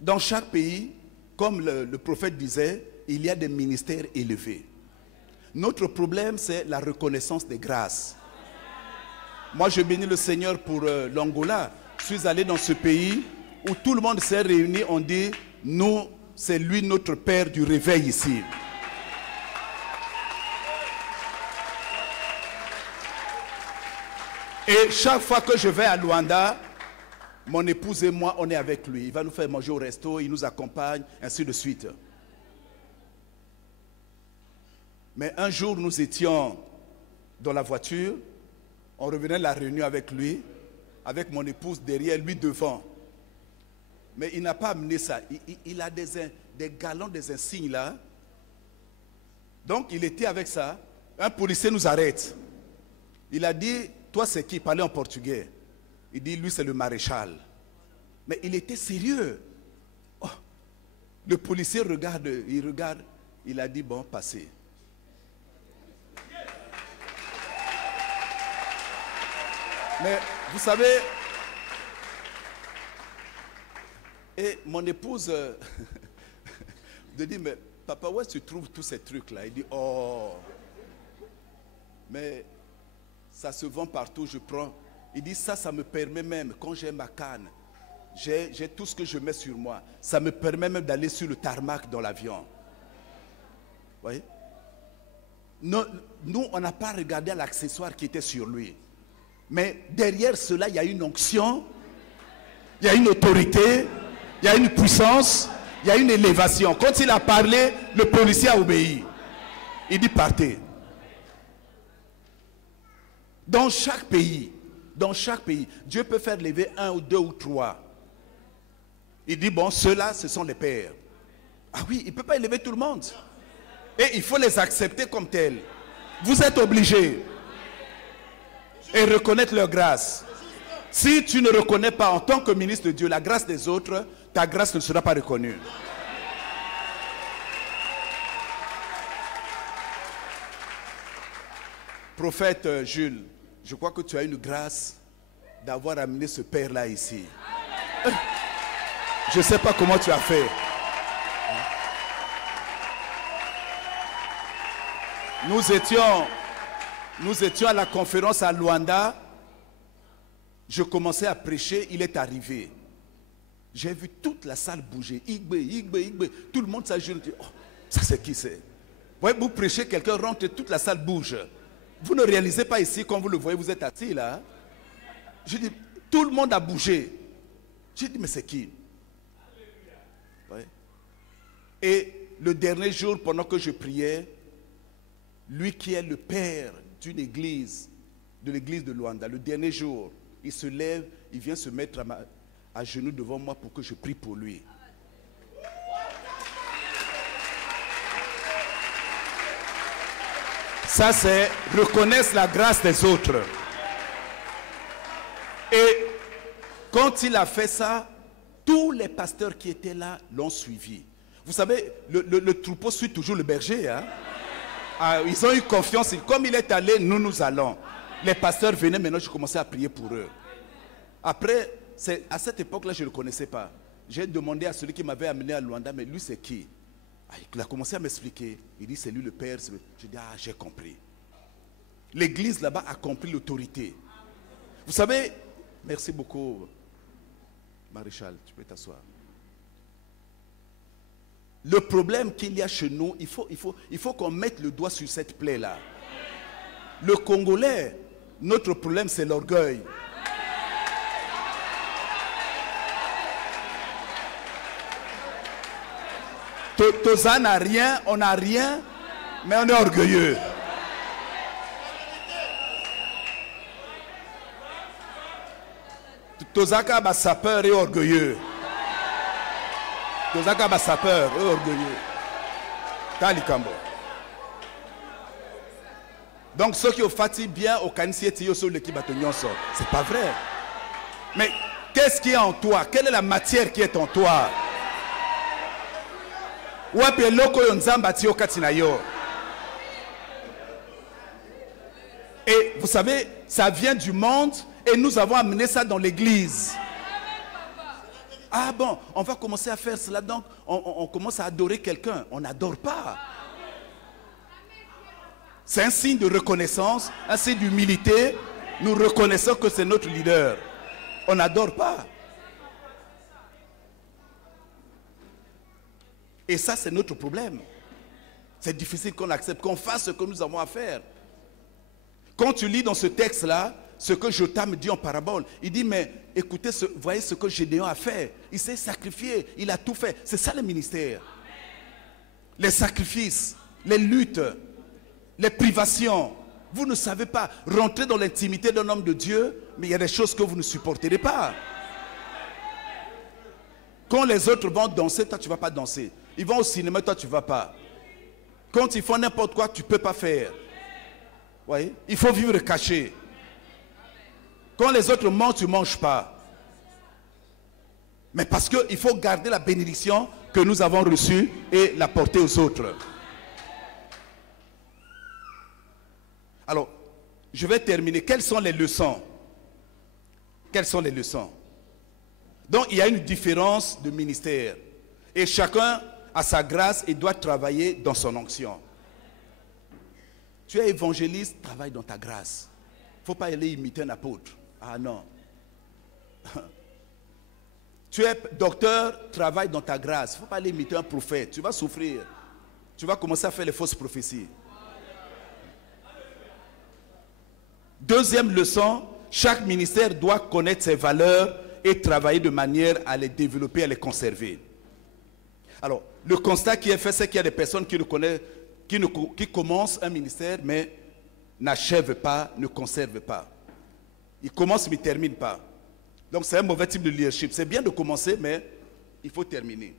dans chaque pays, comme le prophète disait, il y a des ministères élevés. Notre problème, c'est la reconnaissance des grâces. Moi, je bénis le Seigneur pour l'Angola. Je suis allé dans ce pays où tout le monde s'est réuni, on dit, nous, c'est lui notre Père du réveil ici. Et chaque fois que je vais à Luanda, mon épouse et moi, on est avec lui. Il va nous faire manger au resto, il nous accompagne, ainsi de suite. Mais un jour, nous étions dans la voiture, on revenait de la réunion avec lui, avec mon épouse derrière, lui devant. Mais il n'a pas amené ça. Il a des galons, des insignes là. Donc, il était avec ça. Un policier nous arrête. Il a dit, toi c'est qui? Il parlait en portugais. Il dit, lui c'est le maréchal. Mais il était sérieux. Oh. Le policier regarde, il a dit, bon, passez. Mais vous savez, et mon épouse me dit, mais papa, où est-ce que tu trouves tous ces trucs-là? Il dit, oh, mais ça se vend partout, je prends. Il dit, ça me permet même, quand j'ai ma canne, j'ai tout ce que je mets sur moi, ça me permet même d'aller sur le tarmac dans l'avion. Vous voyez? Nous, on n'a pas regardé l'accessoire qui était sur lui. Mais derrière cela, il y a une onction, il y a une autorité, il y a une puissance, il y a une élévation. Quand il a parlé, le policier a obéi. Il dit partez. Dans chaque pays, Dieu peut faire lever un ou deux ou trois. Il dit bon, ceux-là, ce sont les pères. Ah oui, il ne peut pas élever tout le monde. Et il faut les accepter comme tels. Vous êtes obligés. Et reconnaître leur grâce. Si tu ne reconnais pas en tant que ministre de Dieu la grâce des autres, ta grâce ne sera pas reconnue. Prophète Jules, je crois que tu as une grâce d'avoir amené ce père-là ici. Je ne sais pas comment tu as fait. Nous étions à la conférence à Luanda. Je commençais à prêcher, il est arrivé. J'ai vu toute la salle bouger. Igbe. Tout le monde s'ajoute. Oh, ça c'est qui c'est? Vous prêchez, quelqu'un rentre, toute la salle bouge. Vous ne réalisez pas ici, comme vous le voyez, vous êtes assis là. Je dis, tout le monde a bougé. J'ai dit, mais c'est qui? Ouais. Et le dernier jour, pendant que je priais, lui qui est le père d'une église, de l'église de Luanda, le dernier jour, il se lève, il vient se mettre à genoux devant moi pour que je prie pour lui. Ça, c'est reconnaître la grâce des autres. Et quand il a fait ça, tous les pasteurs qui étaient là l'ont suivi. Vous savez, le troupeau suit toujours le berger. Hein? Ah, ils ont eu confiance. Comme il est allé, nous allons. Les pasteurs venaient, maintenant je commençais à prier pour eux. Après, à cette époque-là, je ne le connaissais pas. J'ai demandé à celui qui m'avait amené à Luanda, mais lui c'est qui? Il a commencé à m'expliquer. Il dit, c'est lui le père. Je dis, j'ai compris. L'église là-bas a compris l'autorité. Vous savez, merci beaucoup, Maréchal, tu peux t'asseoir. Le problème qu'il y a chez nous, il faut qu'on mette le doigt sur cette plaie-là. Le Congolais, notre problème, c'est l'orgueil. Toza n'a rien, on n'a rien, mais on est orgueilleux. Tozaka ba sapeur et orgueilleux. Tozaka ba sapeur et orgueilleux. Talikambo. Donc ceux qui ont fatigué bien au canisier sur l'équipe bâtonnion, c'est pas vrai. Mais qu'est-ce qui est en toi? Quelle est la matière qui est en toi? Et vous savez, ça vient du monde et nous avons amené ça dans l'église. Ah bon, on va commencer à faire cela, donc on commence à adorer quelqu'un. On n'adore pas. C'est un signe de reconnaissance, un signe d'humilité. Nous reconnaissons que c'est notre leader. On n'adore pas. Et ça, c'est notre problème. C'est difficile qu'on accepte, qu'on fasse ce que nous avons à faire. Quand tu lis dans ce texte-là, ce que Jotam dit en parabole, il dit, mais écoutez, voyez ce que Gédéon a fait. Il s'est sacrifié, il a tout fait. C'est ça le ministère. Les sacrifices, les luttes, les privations. Vous ne savez pas rentrer dans l'intimité d'un homme de Dieu, mais il y a des choses que vous ne supporterez pas. Quand les autres vont danser, toi tu ne vas pas danser. Ils vont au cinéma, toi tu ne vas pas. Quand ils font n'importe quoi, tu ne peux pas faire. Voyez? Il faut vivre caché. Quand les autres mangent, tu ne manges pas. Mais parce qu'il faut garder la bénédiction que nous avons reçue et la porter aux autres. Alors, je vais terminer. Quelles sont les leçons? Quelles sont les leçons? Donc, il y a une différence de ministère. Et chacun a sa grâce et doit travailler dans son onction. Tu es évangéliste, travaille dans ta grâce. Il ne faut pas aller imiter un apôtre. Ah non. Tu es docteur, travaille dans ta grâce. Il ne faut pas aller imiter un prophète. Tu vas souffrir. Tu vas commencer à faire les fausses prophéties. Deuxième leçon, chaque ministère doit connaître ses valeurs et travailler de manière à les développer, à les conserver. Alors, le constat qui est fait, c'est qu'il y a des personnes qui commencent un ministère, mais n'achèvent pas, ne conservent pas. Ils commencent, mais ne terminent pas. Donc, c'est un mauvais type de leadership. C'est bien de commencer, mais il faut terminer.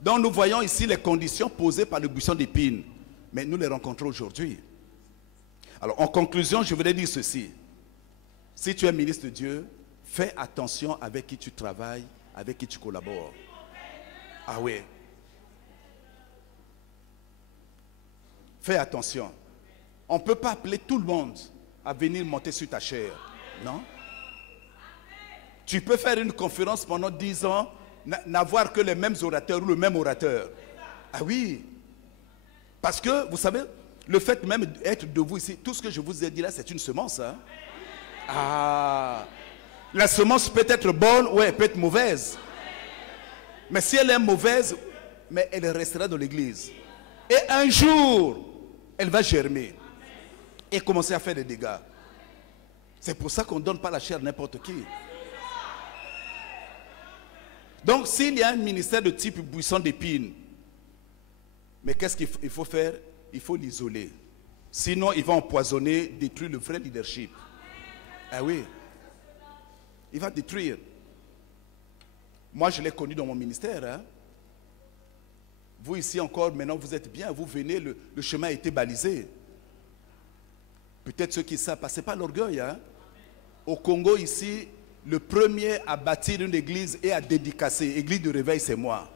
Donc, nous voyons ici les conditions posées par le buisson d'épines. Mais nous les rencontrons aujourd'hui. Alors, en conclusion, je voudrais dire ceci. Si tu es ministre de Dieu, fais attention avec qui tu travailles, avec qui tu collabores. Ah oui. Fais attention. On ne peut pas appeler tout le monde à venir monter sur ta chair. Non? Tu peux faire une conférence pendant 10 ans, n'avoir que les mêmes orateurs ou le même orateur. Ah oui. Parce que, vous savez, le fait même d'être debout ici, tout ce que je vous ai dit là, c'est une semence. Hein? Ah. La semence peut être bonne ou elle peut être mauvaise. Mais si elle est mauvaise, mais elle restera dans l'église. Et un jour, elle va germer et commencer à faire des dégâts. C'est pour ça qu'on ne donne pas la chair à n'importe qui. Donc, s'il y a un ministère de type buisson d'épines, mais qu'est-ce qu'il faut faire? Il faut l'isoler. Sinon, il va empoisonner, détruire le vrai leadership. Ah oui. Il va détruire. Moi, je l'ai connu dans mon ministère. Hein. Vous ici encore, maintenant, vous êtes bien. Vous venez, le chemin a été balisé. Peut-être ceux qui savent, c'est pas l'orgueil. Hein. Au Congo, ici, le premier à bâtir une église et à dédicacer, église de réveil, c'est moi.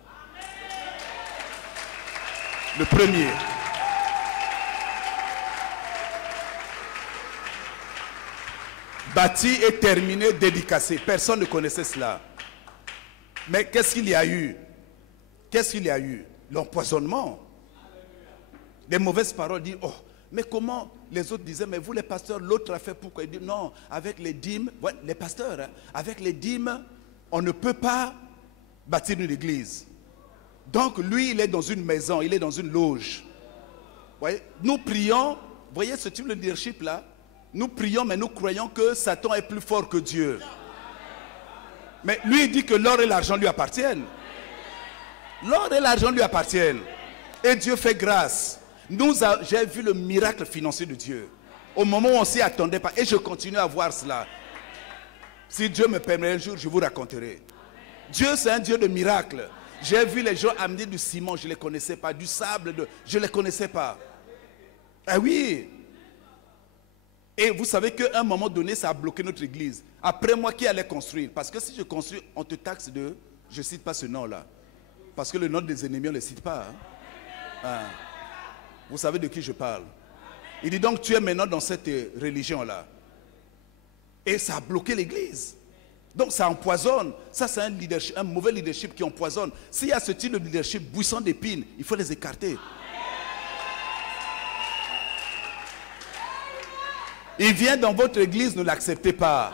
Le premier. Bâti et terminé, dédicacé. Personne ne connaissait cela. Mais qu'est-ce qu'il y a eu? Qu'est-ce qu'il y a eu? L'empoisonnement. Les mauvaises paroles disent, oh, mais comment? Les autres disaient, mais vous les pasteurs, l'autre a fait pourquoi? Il dit, non, avec les dîmes, ouais, les pasteurs, hein, avec les dîmes, on ne peut pas bâtir une église. Donc lui, il est dans une maison, il est dans une loge. Vous voyez, nous prions, vous voyez ce type de leadership là? Nous prions, mais nous croyons que Satan est plus fort que Dieu. Mais lui, il dit que l'or et l'argent lui appartiennent. L'or et l'argent lui appartiennent. Et Dieu fait grâce. J'ai vu le miracle financier de Dieu. Au moment où on ne s'y attendait pas. Et je continue à voir cela. Si Dieu me permet un jour, je vous raconterai. Dieu, c'est un Dieu de miracles. J'ai vu les gens amener du ciment, je ne les connaissais pas. Du sable, je ne les connaissais pas. Ah oui. Et vous savez qu'à un moment donné, ça a bloqué notre église. Après moi, qui allait construire? Parce que si je construis, on te taxe de... Je ne cite pas ce nom-là. Parce que le nom des ennemis, on ne les cite pas. Hein. Vous savez de qui je parle. Il dit donc, tu es maintenant dans cette religion-là. Et ça a bloqué l'église. Donc ça empoisonne. Ça, c'est un mauvais leadership qui empoisonne. S'il y a ce type de leadership buisson d'épines, il faut les écarter. Il vient dans votre église, ne l'acceptez pas.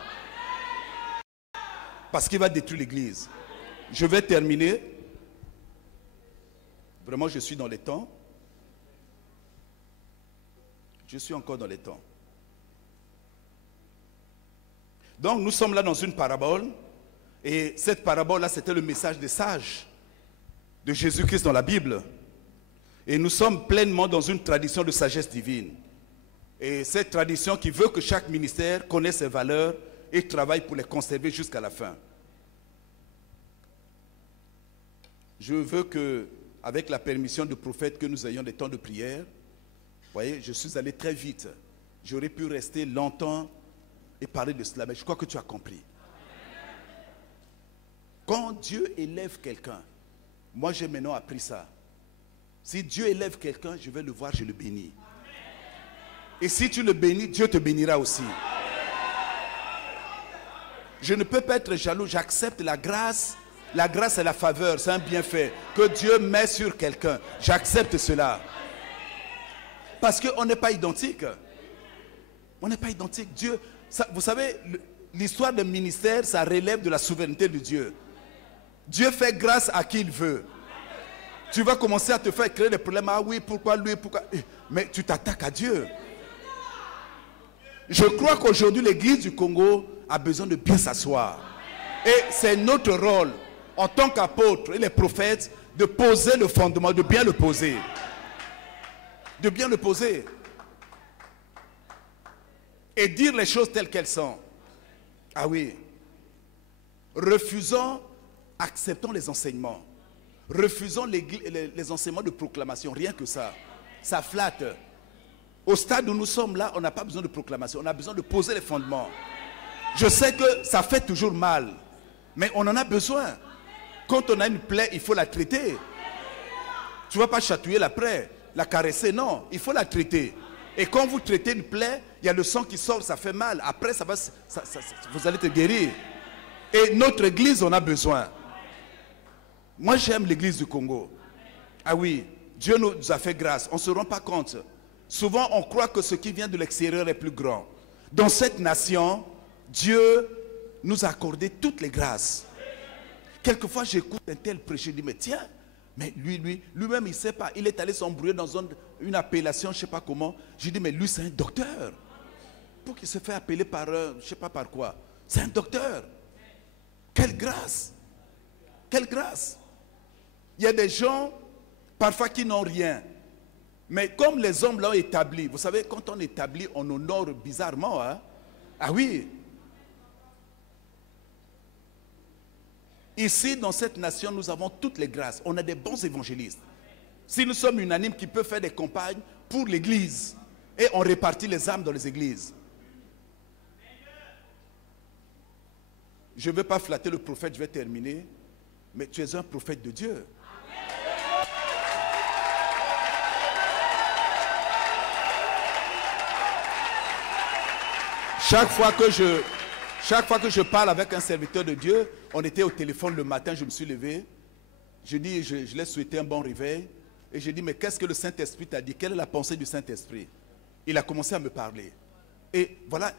Parce qu'il va détruire l'église. Je vais terminer. Vraiment, je suis dans les temps. Je suis encore dans les temps. Donc, nous sommes là dans une parabole. Et cette parabole-là, c'était le message des sages de Jésus-Christ dans la Bible. Et nous sommes pleinement dans une tradition de sagesse divine. Et cette tradition qui veut que chaque ministère connaisse ses valeurs et travaille pour les conserver jusqu'à la fin. Je veux que, avec la permission du prophète, que nous ayons des temps de prière. Vous voyez, je suis allé très vite. J'aurais pu rester longtemps et parler de cela, mais je crois que tu as compris. Quand Dieu élève quelqu'un, moi j'ai maintenant appris ça. Si Dieu élève quelqu'un, je vais le voir, je le bénis. Et si tu le bénis, Dieu te bénira aussi. Je ne peux pas être jaloux, j'accepte la grâce. La grâce et la faveur, c'est un bienfait que Dieu met sur quelqu'un. J'accepte cela. Parce qu'on n'est pas identique. On n'est pas identique. Dieu, ça, vous savez, l'histoire d'un ministère, ça relève de la souveraineté de Dieu. Dieu fait grâce à qui il veut. Tu vas commencer à te faire créer des problèmes. Ah oui, pourquoi lui, pourquoi... Mais tu t'attaques à Dieu. Je crois qu'aujourd'hui, l'église du Congo a besoin de bien s'asseoir. Et c'est notre rôle, en tant qu'apôtres et les prophètes, de poser le fondement, de bien le poser. De bien le poser. Et dire les choses telles qu'elles sont. Ah oui. Refusons, acceptons les enseignements. Refusons les enseignements de proclamation, rien que ça. Ça flatte. Au stade où nous sommes là, on n'a pas besoin de proclamation, on a besoin de poser les fondements. Je sais que ça fait toujours mal, mais on en a besoin. Quand on a une plaie, il faut la traiter. Tu ne vas pas chatouiller la plaie, la caresser, non, il faut la traiter. Et quand vous traitez une plaie, il y a le sang qui sort, ça fait mal. Après, vous allez te guérir. Et notre église en a besoin. Moi, j'aime l'église du Congo. Ah oui, Dieu nous a fait grâce. On ne se rend pas compte. Souvent, on croit que ce qui vient de l'extérieur est plus grand. Dans cette nation, Dieu nous a accordé toutes les grâces. Quelquefois, j'écoute un tel prêcher, je dis, mais tiens, mais lui-même, il ne sait pas. Il est allé s'embrouiller dans une appellation, je ne sais pas comment. Je dis, mais lui, c'est un docteur. Pour qu'il se fait appeler par, je ne sais pas par quoi. C'est un docteur. Quelle grâce. Quelle grâce. Il y a des gens, parfois, qui n'ont rien. Mais comme les hommes l'ont établi, vous savez, quand on établit, on honore bizarrement. Hein? Ah oui. Ici, dans cette nation, nous avons toutes les grâces. On a des bons évangélistes. Si nous sommes unanimes, qui peuvent faire des campagnes pour l'église. Et on répartit les âmes dans les églises. Je ne veux pas flatter le prophète, je vais terminer. Mais tu es un prophète de Dieu. Chaque fois que je parle avec un serviteur de Dieu, on était au téléphone le matin, je me suis levé. Je dis, je l'ai souhaité un bon réveil. Et je dis, mais qu'est-ce que le Saint-Esprit t'a dit? Quelle est la pensée du Saint-Esprit? Il a commencé à me parler. Et voilà,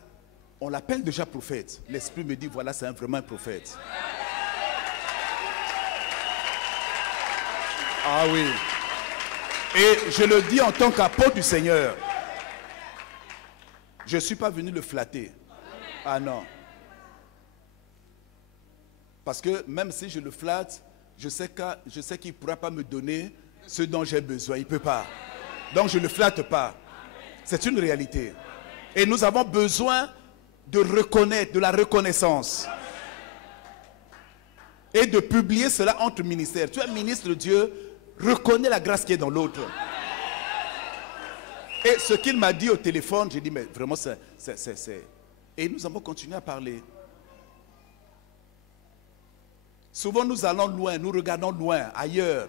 on l'appelle déjà prophète. L'Esprit me dit, voilà, c'est vraiment un prophète. Ah oui. Et je le dis en tant qu'apôtre du Seigneur. Je ne suis pas venu le flatter. Ah non. Parce que même si je le flatte, je sais qu'il ne pourra pas me donner ce dont j'ai besoin. Il ne peut pas. Donc je ne le flatte pas. C'est une réalité. Et nous avons besoin de reconnaître, de la reconnaissance. Et de publier cela entre ministères. Tu es ministre de Dieu, reconnais la grâce qui est dans l'autre. Et ce qu'il m'a dit au téléphone, j'ai dit, mais vraiment, c'est... Et nous avons continué à parler. Souvent, nous allons loin, nous regardons loin, ailleurs.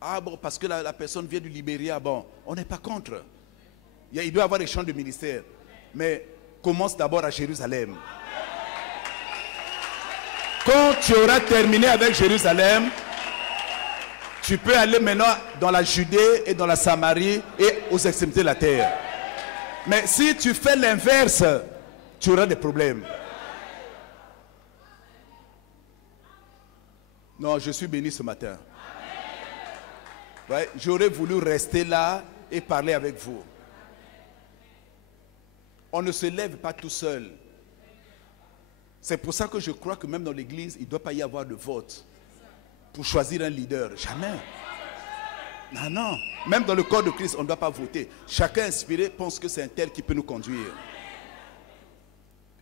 Ah bon, parce que la personne vient du Libéria, bon, on n'est pas contre. Il doit y avoir des champs de ministère. Mais commence d'abord à Jérusalem. Quand tu auras terminé avec Jérusalem, tu peux aller maintenant dans la Judée et dans la Samarie et aux extrémités de la terre. Mais si tu fais l'inverse, tu auras des problèmes. Non, je suis béni ce matin. Ouais, j'aurais voulu rester là et parler avec vous. On ne se lève pas tout seul. C'est pour ça que je crois que même dans l'église, il ne doit pas y avoir de vote pour choisir un leader. Jamais. Non, non. Même dans le corps de Christ, on ne doit pas voter. Chacun inspiré pense que c'est un tel qui peut nous conduire.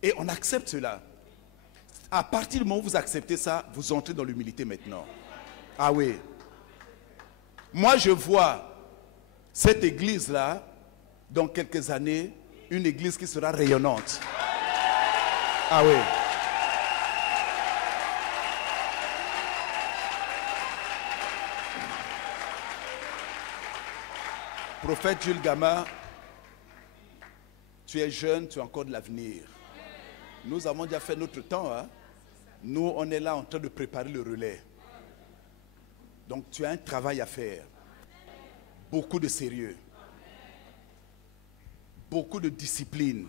Et on accepte cela. À partir du moment où vous acceptez ça, vous entrez dans l'humilité maintenant. Ah oui. Moi, je vois cette église-là, dans quelques années, une église qui sera rayonnante. Ah oui. Prophète Jules Gama, tu es jeune, tu as encore de l'avenir. Nous avons déjà fait notre temps. Hein? Nous, on est là en train de préparer le relais. Donc, tu as un travail à faire. Beaucoup de sérieux. Beaucoup de discipline.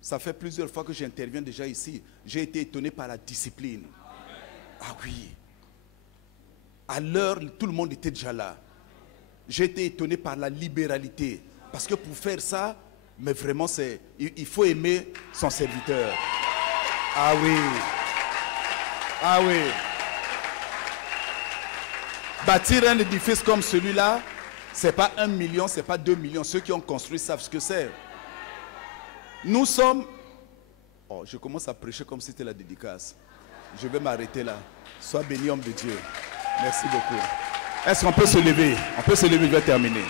Ça fait plusieurs fois que j'interviens déjà ici. J'ai été étonné par la discipline. Ah oui. À l'heure, tout le monde était déjà là. J'ai été étonné par la libéralité. Parce que pour faire ça, mais vraiment, il faut aimer son serviteur. Ah oui. Ah oui. Bâtir un édifice comme celui-là, ce n'est pas 1 million, ce n'est pas 2 millions. Ceux qui ont construit savent ce que c'est. Nous sommes... Oh, je commence à prêcher comme si c'était la dédicace. Je vais m'arrêter là. Sois béni, homme de Dieu. Merci beaucoup. Est-ce qu'on peut se lever? On peut se lever, je vais terminer.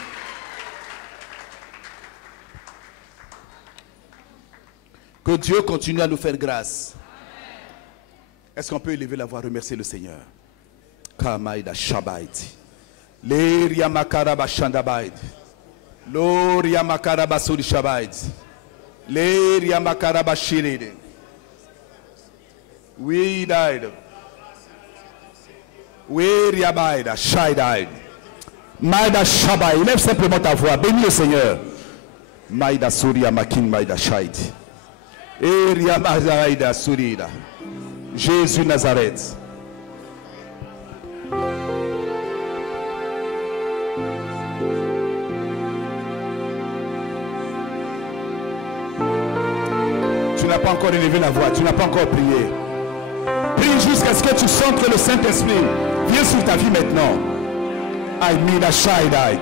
Que Dieu continue à nous faire grâce. Est-ce qu'on peut élever la voix, remercier le Seigneur? Kamaïda Shabaïti. Leria Makaraba Shandabaïdi. Loria Makaraba Suri Shabaïdi. Leria Makaraba Shiride. We died. We riabaïda Shaidaïd. Maïda Shabaï. Lève simplement ta voix. Bénis le Seigneur. Maïda Suria Makin Maïda Shaidi. Eria Mazaïda Surida. Jésus Nazareth. Tu n'as pas encore élevé la voix, tu n'as pas encore prié. Prie jusqu'à ce que tu sentes que le Saint-Esprit vient sur ta vie maintenant. Aïmina Shaidait.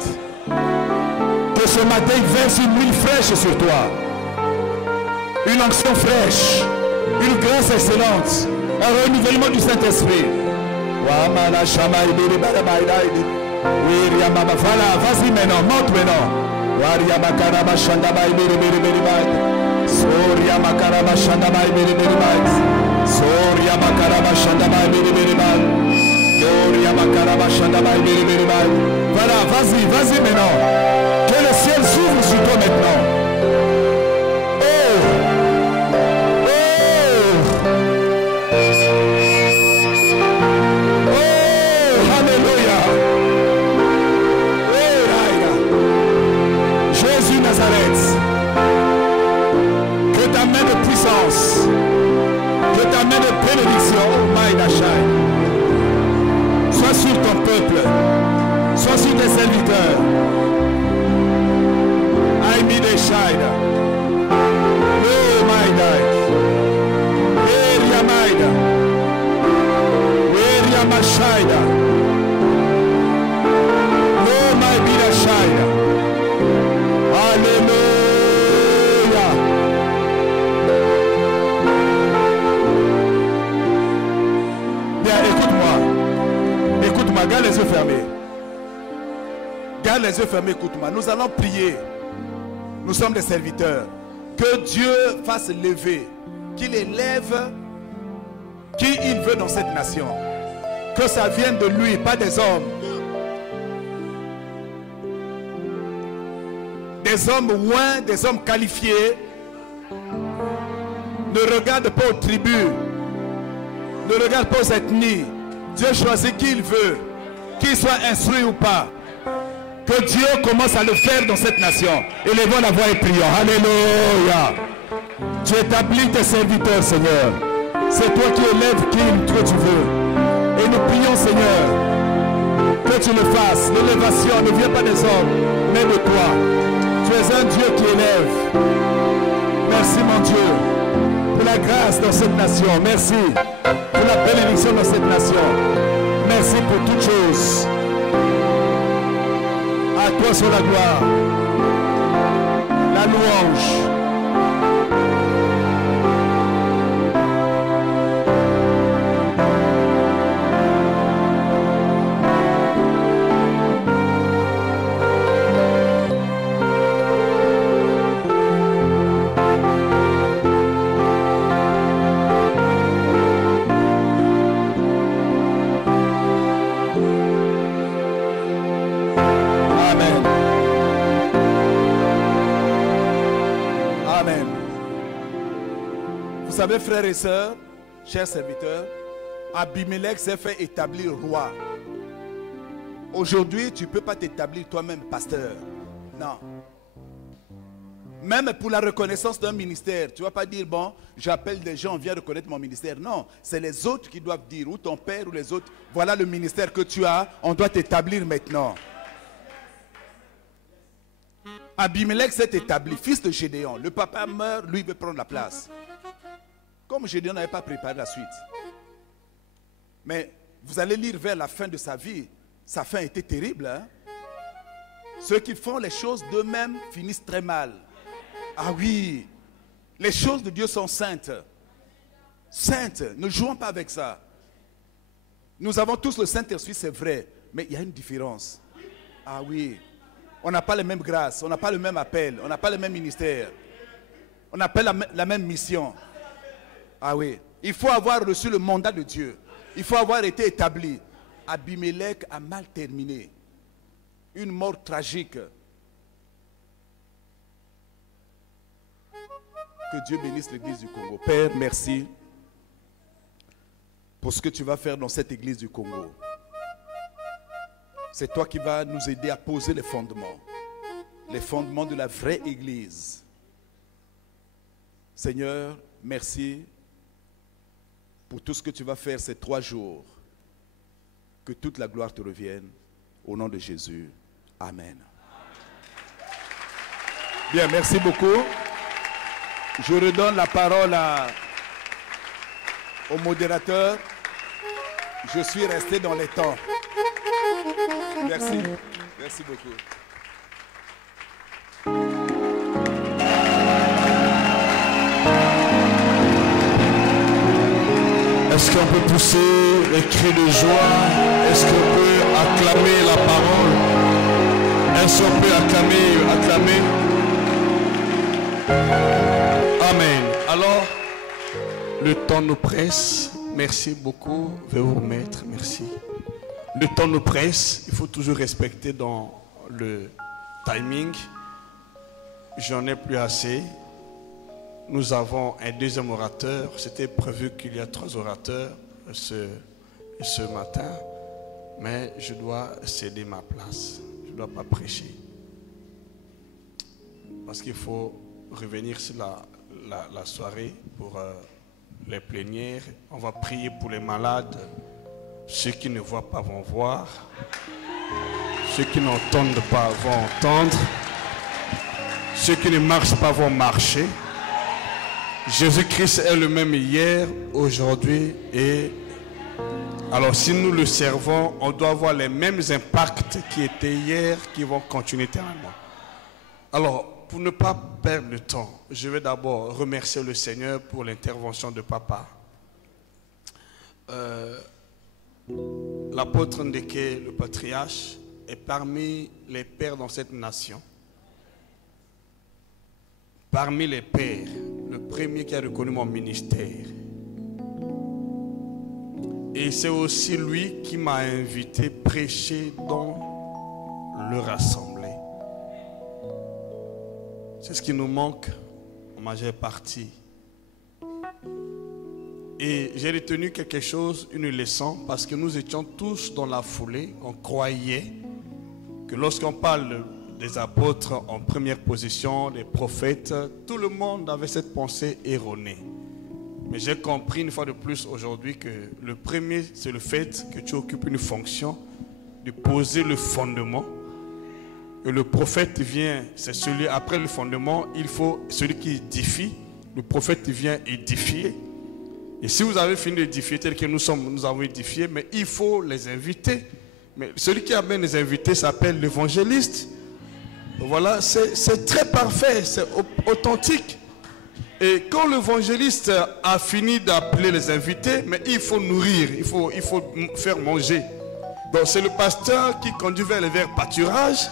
Que ce matin il verse une huile fraîche sur toi. Une onction fraîche. Une grâce excellente. Un renouvellement du Saint-Esprit. Voilà, vas-y maintenant, monte maintenant. Soria makaraba shandabai beri beri bai. Soria makaraba shandabai beri beri bai. Soria makaraba shandabai beri beri bai. Voilà, vas-y, vas-y maintenant. Que le ciel s'ouvre sur toi maintenant. Oh, oh, oh, alléluia. Oh, Jésus Nazareth. Que ta main de puissance, que ta main de bénédiction, Maïda Shai, les yeux fermés, écoute-moi. Nous allons prier. Nous sommes des serviteurs. Que Dieu fasse lever, qu'il élève qui il veut dans cette nation. Que ça vienne de lui, pas des hommes. Des hommes loin, des hommes qualifiés. Ne regarde pas aux tribus. Ne regarde pas aux ethnies. Dieu choisit qui il veut. Qu'il soit instruit ou pas. Que Dieu commence à le faire dans cette nation. Élevons la voix et prions. Alléluia. Tu établis tes serviteurs, Seigneur. C'est toi qui élèves qui tu veux. Et nous prions, Seigneur, que tu le fasses. L'élévation ne vient pas des hommes, mais de toi. Tu es un Dieu qui élève. Merci, mon Dieu, pour la grâce dans cette nation. Merci pour la bénédiction dans cette nation. Merci pour toutes choses. À toi soit la gloire, la louange. Vous savez, frères et sœurs, chers serviteurs, Abimelech s'est fait établir roi. Aujourd'hui, tu ne peux pas t'établir toi-même pasteur. Non. Même pour la reconnaissance d'un ministère, tu ne vas pas dire, bon, j'appelle des gens, viens reconnaître mon ministère. Non, c'est les autres qui doivent dire, ou ton père ou les autres, voilà le ministère que tu as, on doit t'établir maintenant. Abimelech s'est établi, fils de Gédéon. Le papa meurt, lui veut prendre la place. Comme Gédéon n'avait pas préparé la suite. Mais vous allez lire vers la fin de sa vie, sa fin était terrible. Hein? Ceux qui font les choses d'eux-mêmes finissent très mal. Ah oui, les choses de Dieu sont saintes. Saintes, ne jouons pas avec ça. Nous avons tous le Saint-Esprit, c'est vrai, mais il y a une différence. Ah oui, on n'a pas les mêmes grâces, on n'a pas le même appel, on n'a pas le même ministère. On n'a pas la même mission. Ah oui, il faut avoir reçu le mandat de Dieu. Il faut avoir été établi. Abimelech a mal terminé. Une mort tragique. Que Dieu bénisse l'église du Congo. Père, merci pour ce que tu vas faire dans cette église du Congo. C'est toi qui vas nous aider à poser les fondements de la vraie église. Seigneur, merci pour tout ce que tu vas faire ces 3 jours. Que toute la gloire te revienne. Au nom de Jésus. Amen. Bien, merci beaucoup. Je redonne la parole au modérateur. Je suis resté dans les temps. Merci. Merci beaucoup. Est-ce qu'on peut pousser les cris de joie? Est-ce qu'on peut acclamer la parole? Est-ce qu'on peut acclamer? Amen. Alors, le temps nous presse. Merci beaucoup. Veuillez vous remettre. Merci. Le temps nous presse. Il faut toujours respecter dans le timing. J'en ai plus assez. Nous avons un deuxième orateur. C'était prévu qu'il y a 3 orateurs ce matin. Mais je dois céder ma place. Je ne dois pas prêcher. Parce qu'il faut revenir sur la soirée pour les plénières. On va prier pour les malades. Ceux qui ne voient pas vont voir. Ceux qui n'entendent pas vont entendre. Ceux qui ne marchent pas vont marcher. Jésus-Christ est le même hier, aujourd'hui et... Alors si nous le servons, on doit avoir les mêmes impacts qui étaient hier, qui vont continuer éternellement. Alors, pour ne pas perdre le temps, je vais d'abord remercier le Seigneur pour l'intervention de papa. L'apôtre Ndeke, le patriarche, est parmi les pères dans cette nation. Parmi les pères, le premier qui a reconnu mon ministère. Et c'est aussi lui qui m'a invité à prêcher dans leur assemblée. C'est ce qui nous manque en majeure partie. Et j'ai retenu quelque chose, une leçon, parce que nous étions tous dans la foulée. On croyait que lorsqu'on parle des apôtres en première position, des prophètes, tout le monde avait cette pensée erronée. Mais j'ai compris une fois de plus aujourd'hui que le premier, c'est le fait que tu occupes une fonction de poser le fondement. Et le prophète vient, c'est celui après le fondement, il faut celui qui édifie. Le prophète vient édifier. Et si vous avez fini d'édifier tel que nous avons édifié, mais il faut les inviter. Mais celui qui amène les invités s'appelle l'évangéliste. Voilà, c'est très parfait, c'est authentique. Et quand l'évangéliste a fini d'appeler les invités, mais il faut nourrir, il faut faire manger. Donc c'est le pasteur qui conduit vers le pâturage.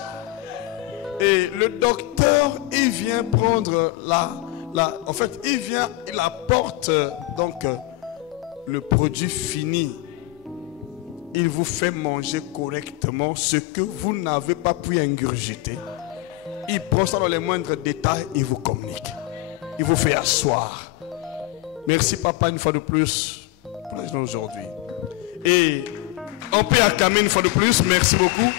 Et le docteur, il vient prendre en fait, il apporte donc le produit fini. Il vous fait manger correctement ce que vous n'avez pas pu ingurgiter. Il prend ça dans les moindres détails et vous communique. Il vous fait asseoir. Merci papa une fois de plus pour la journée aujourd'hui. Et on peut acclamer une fois de plus. Merci beaucoup.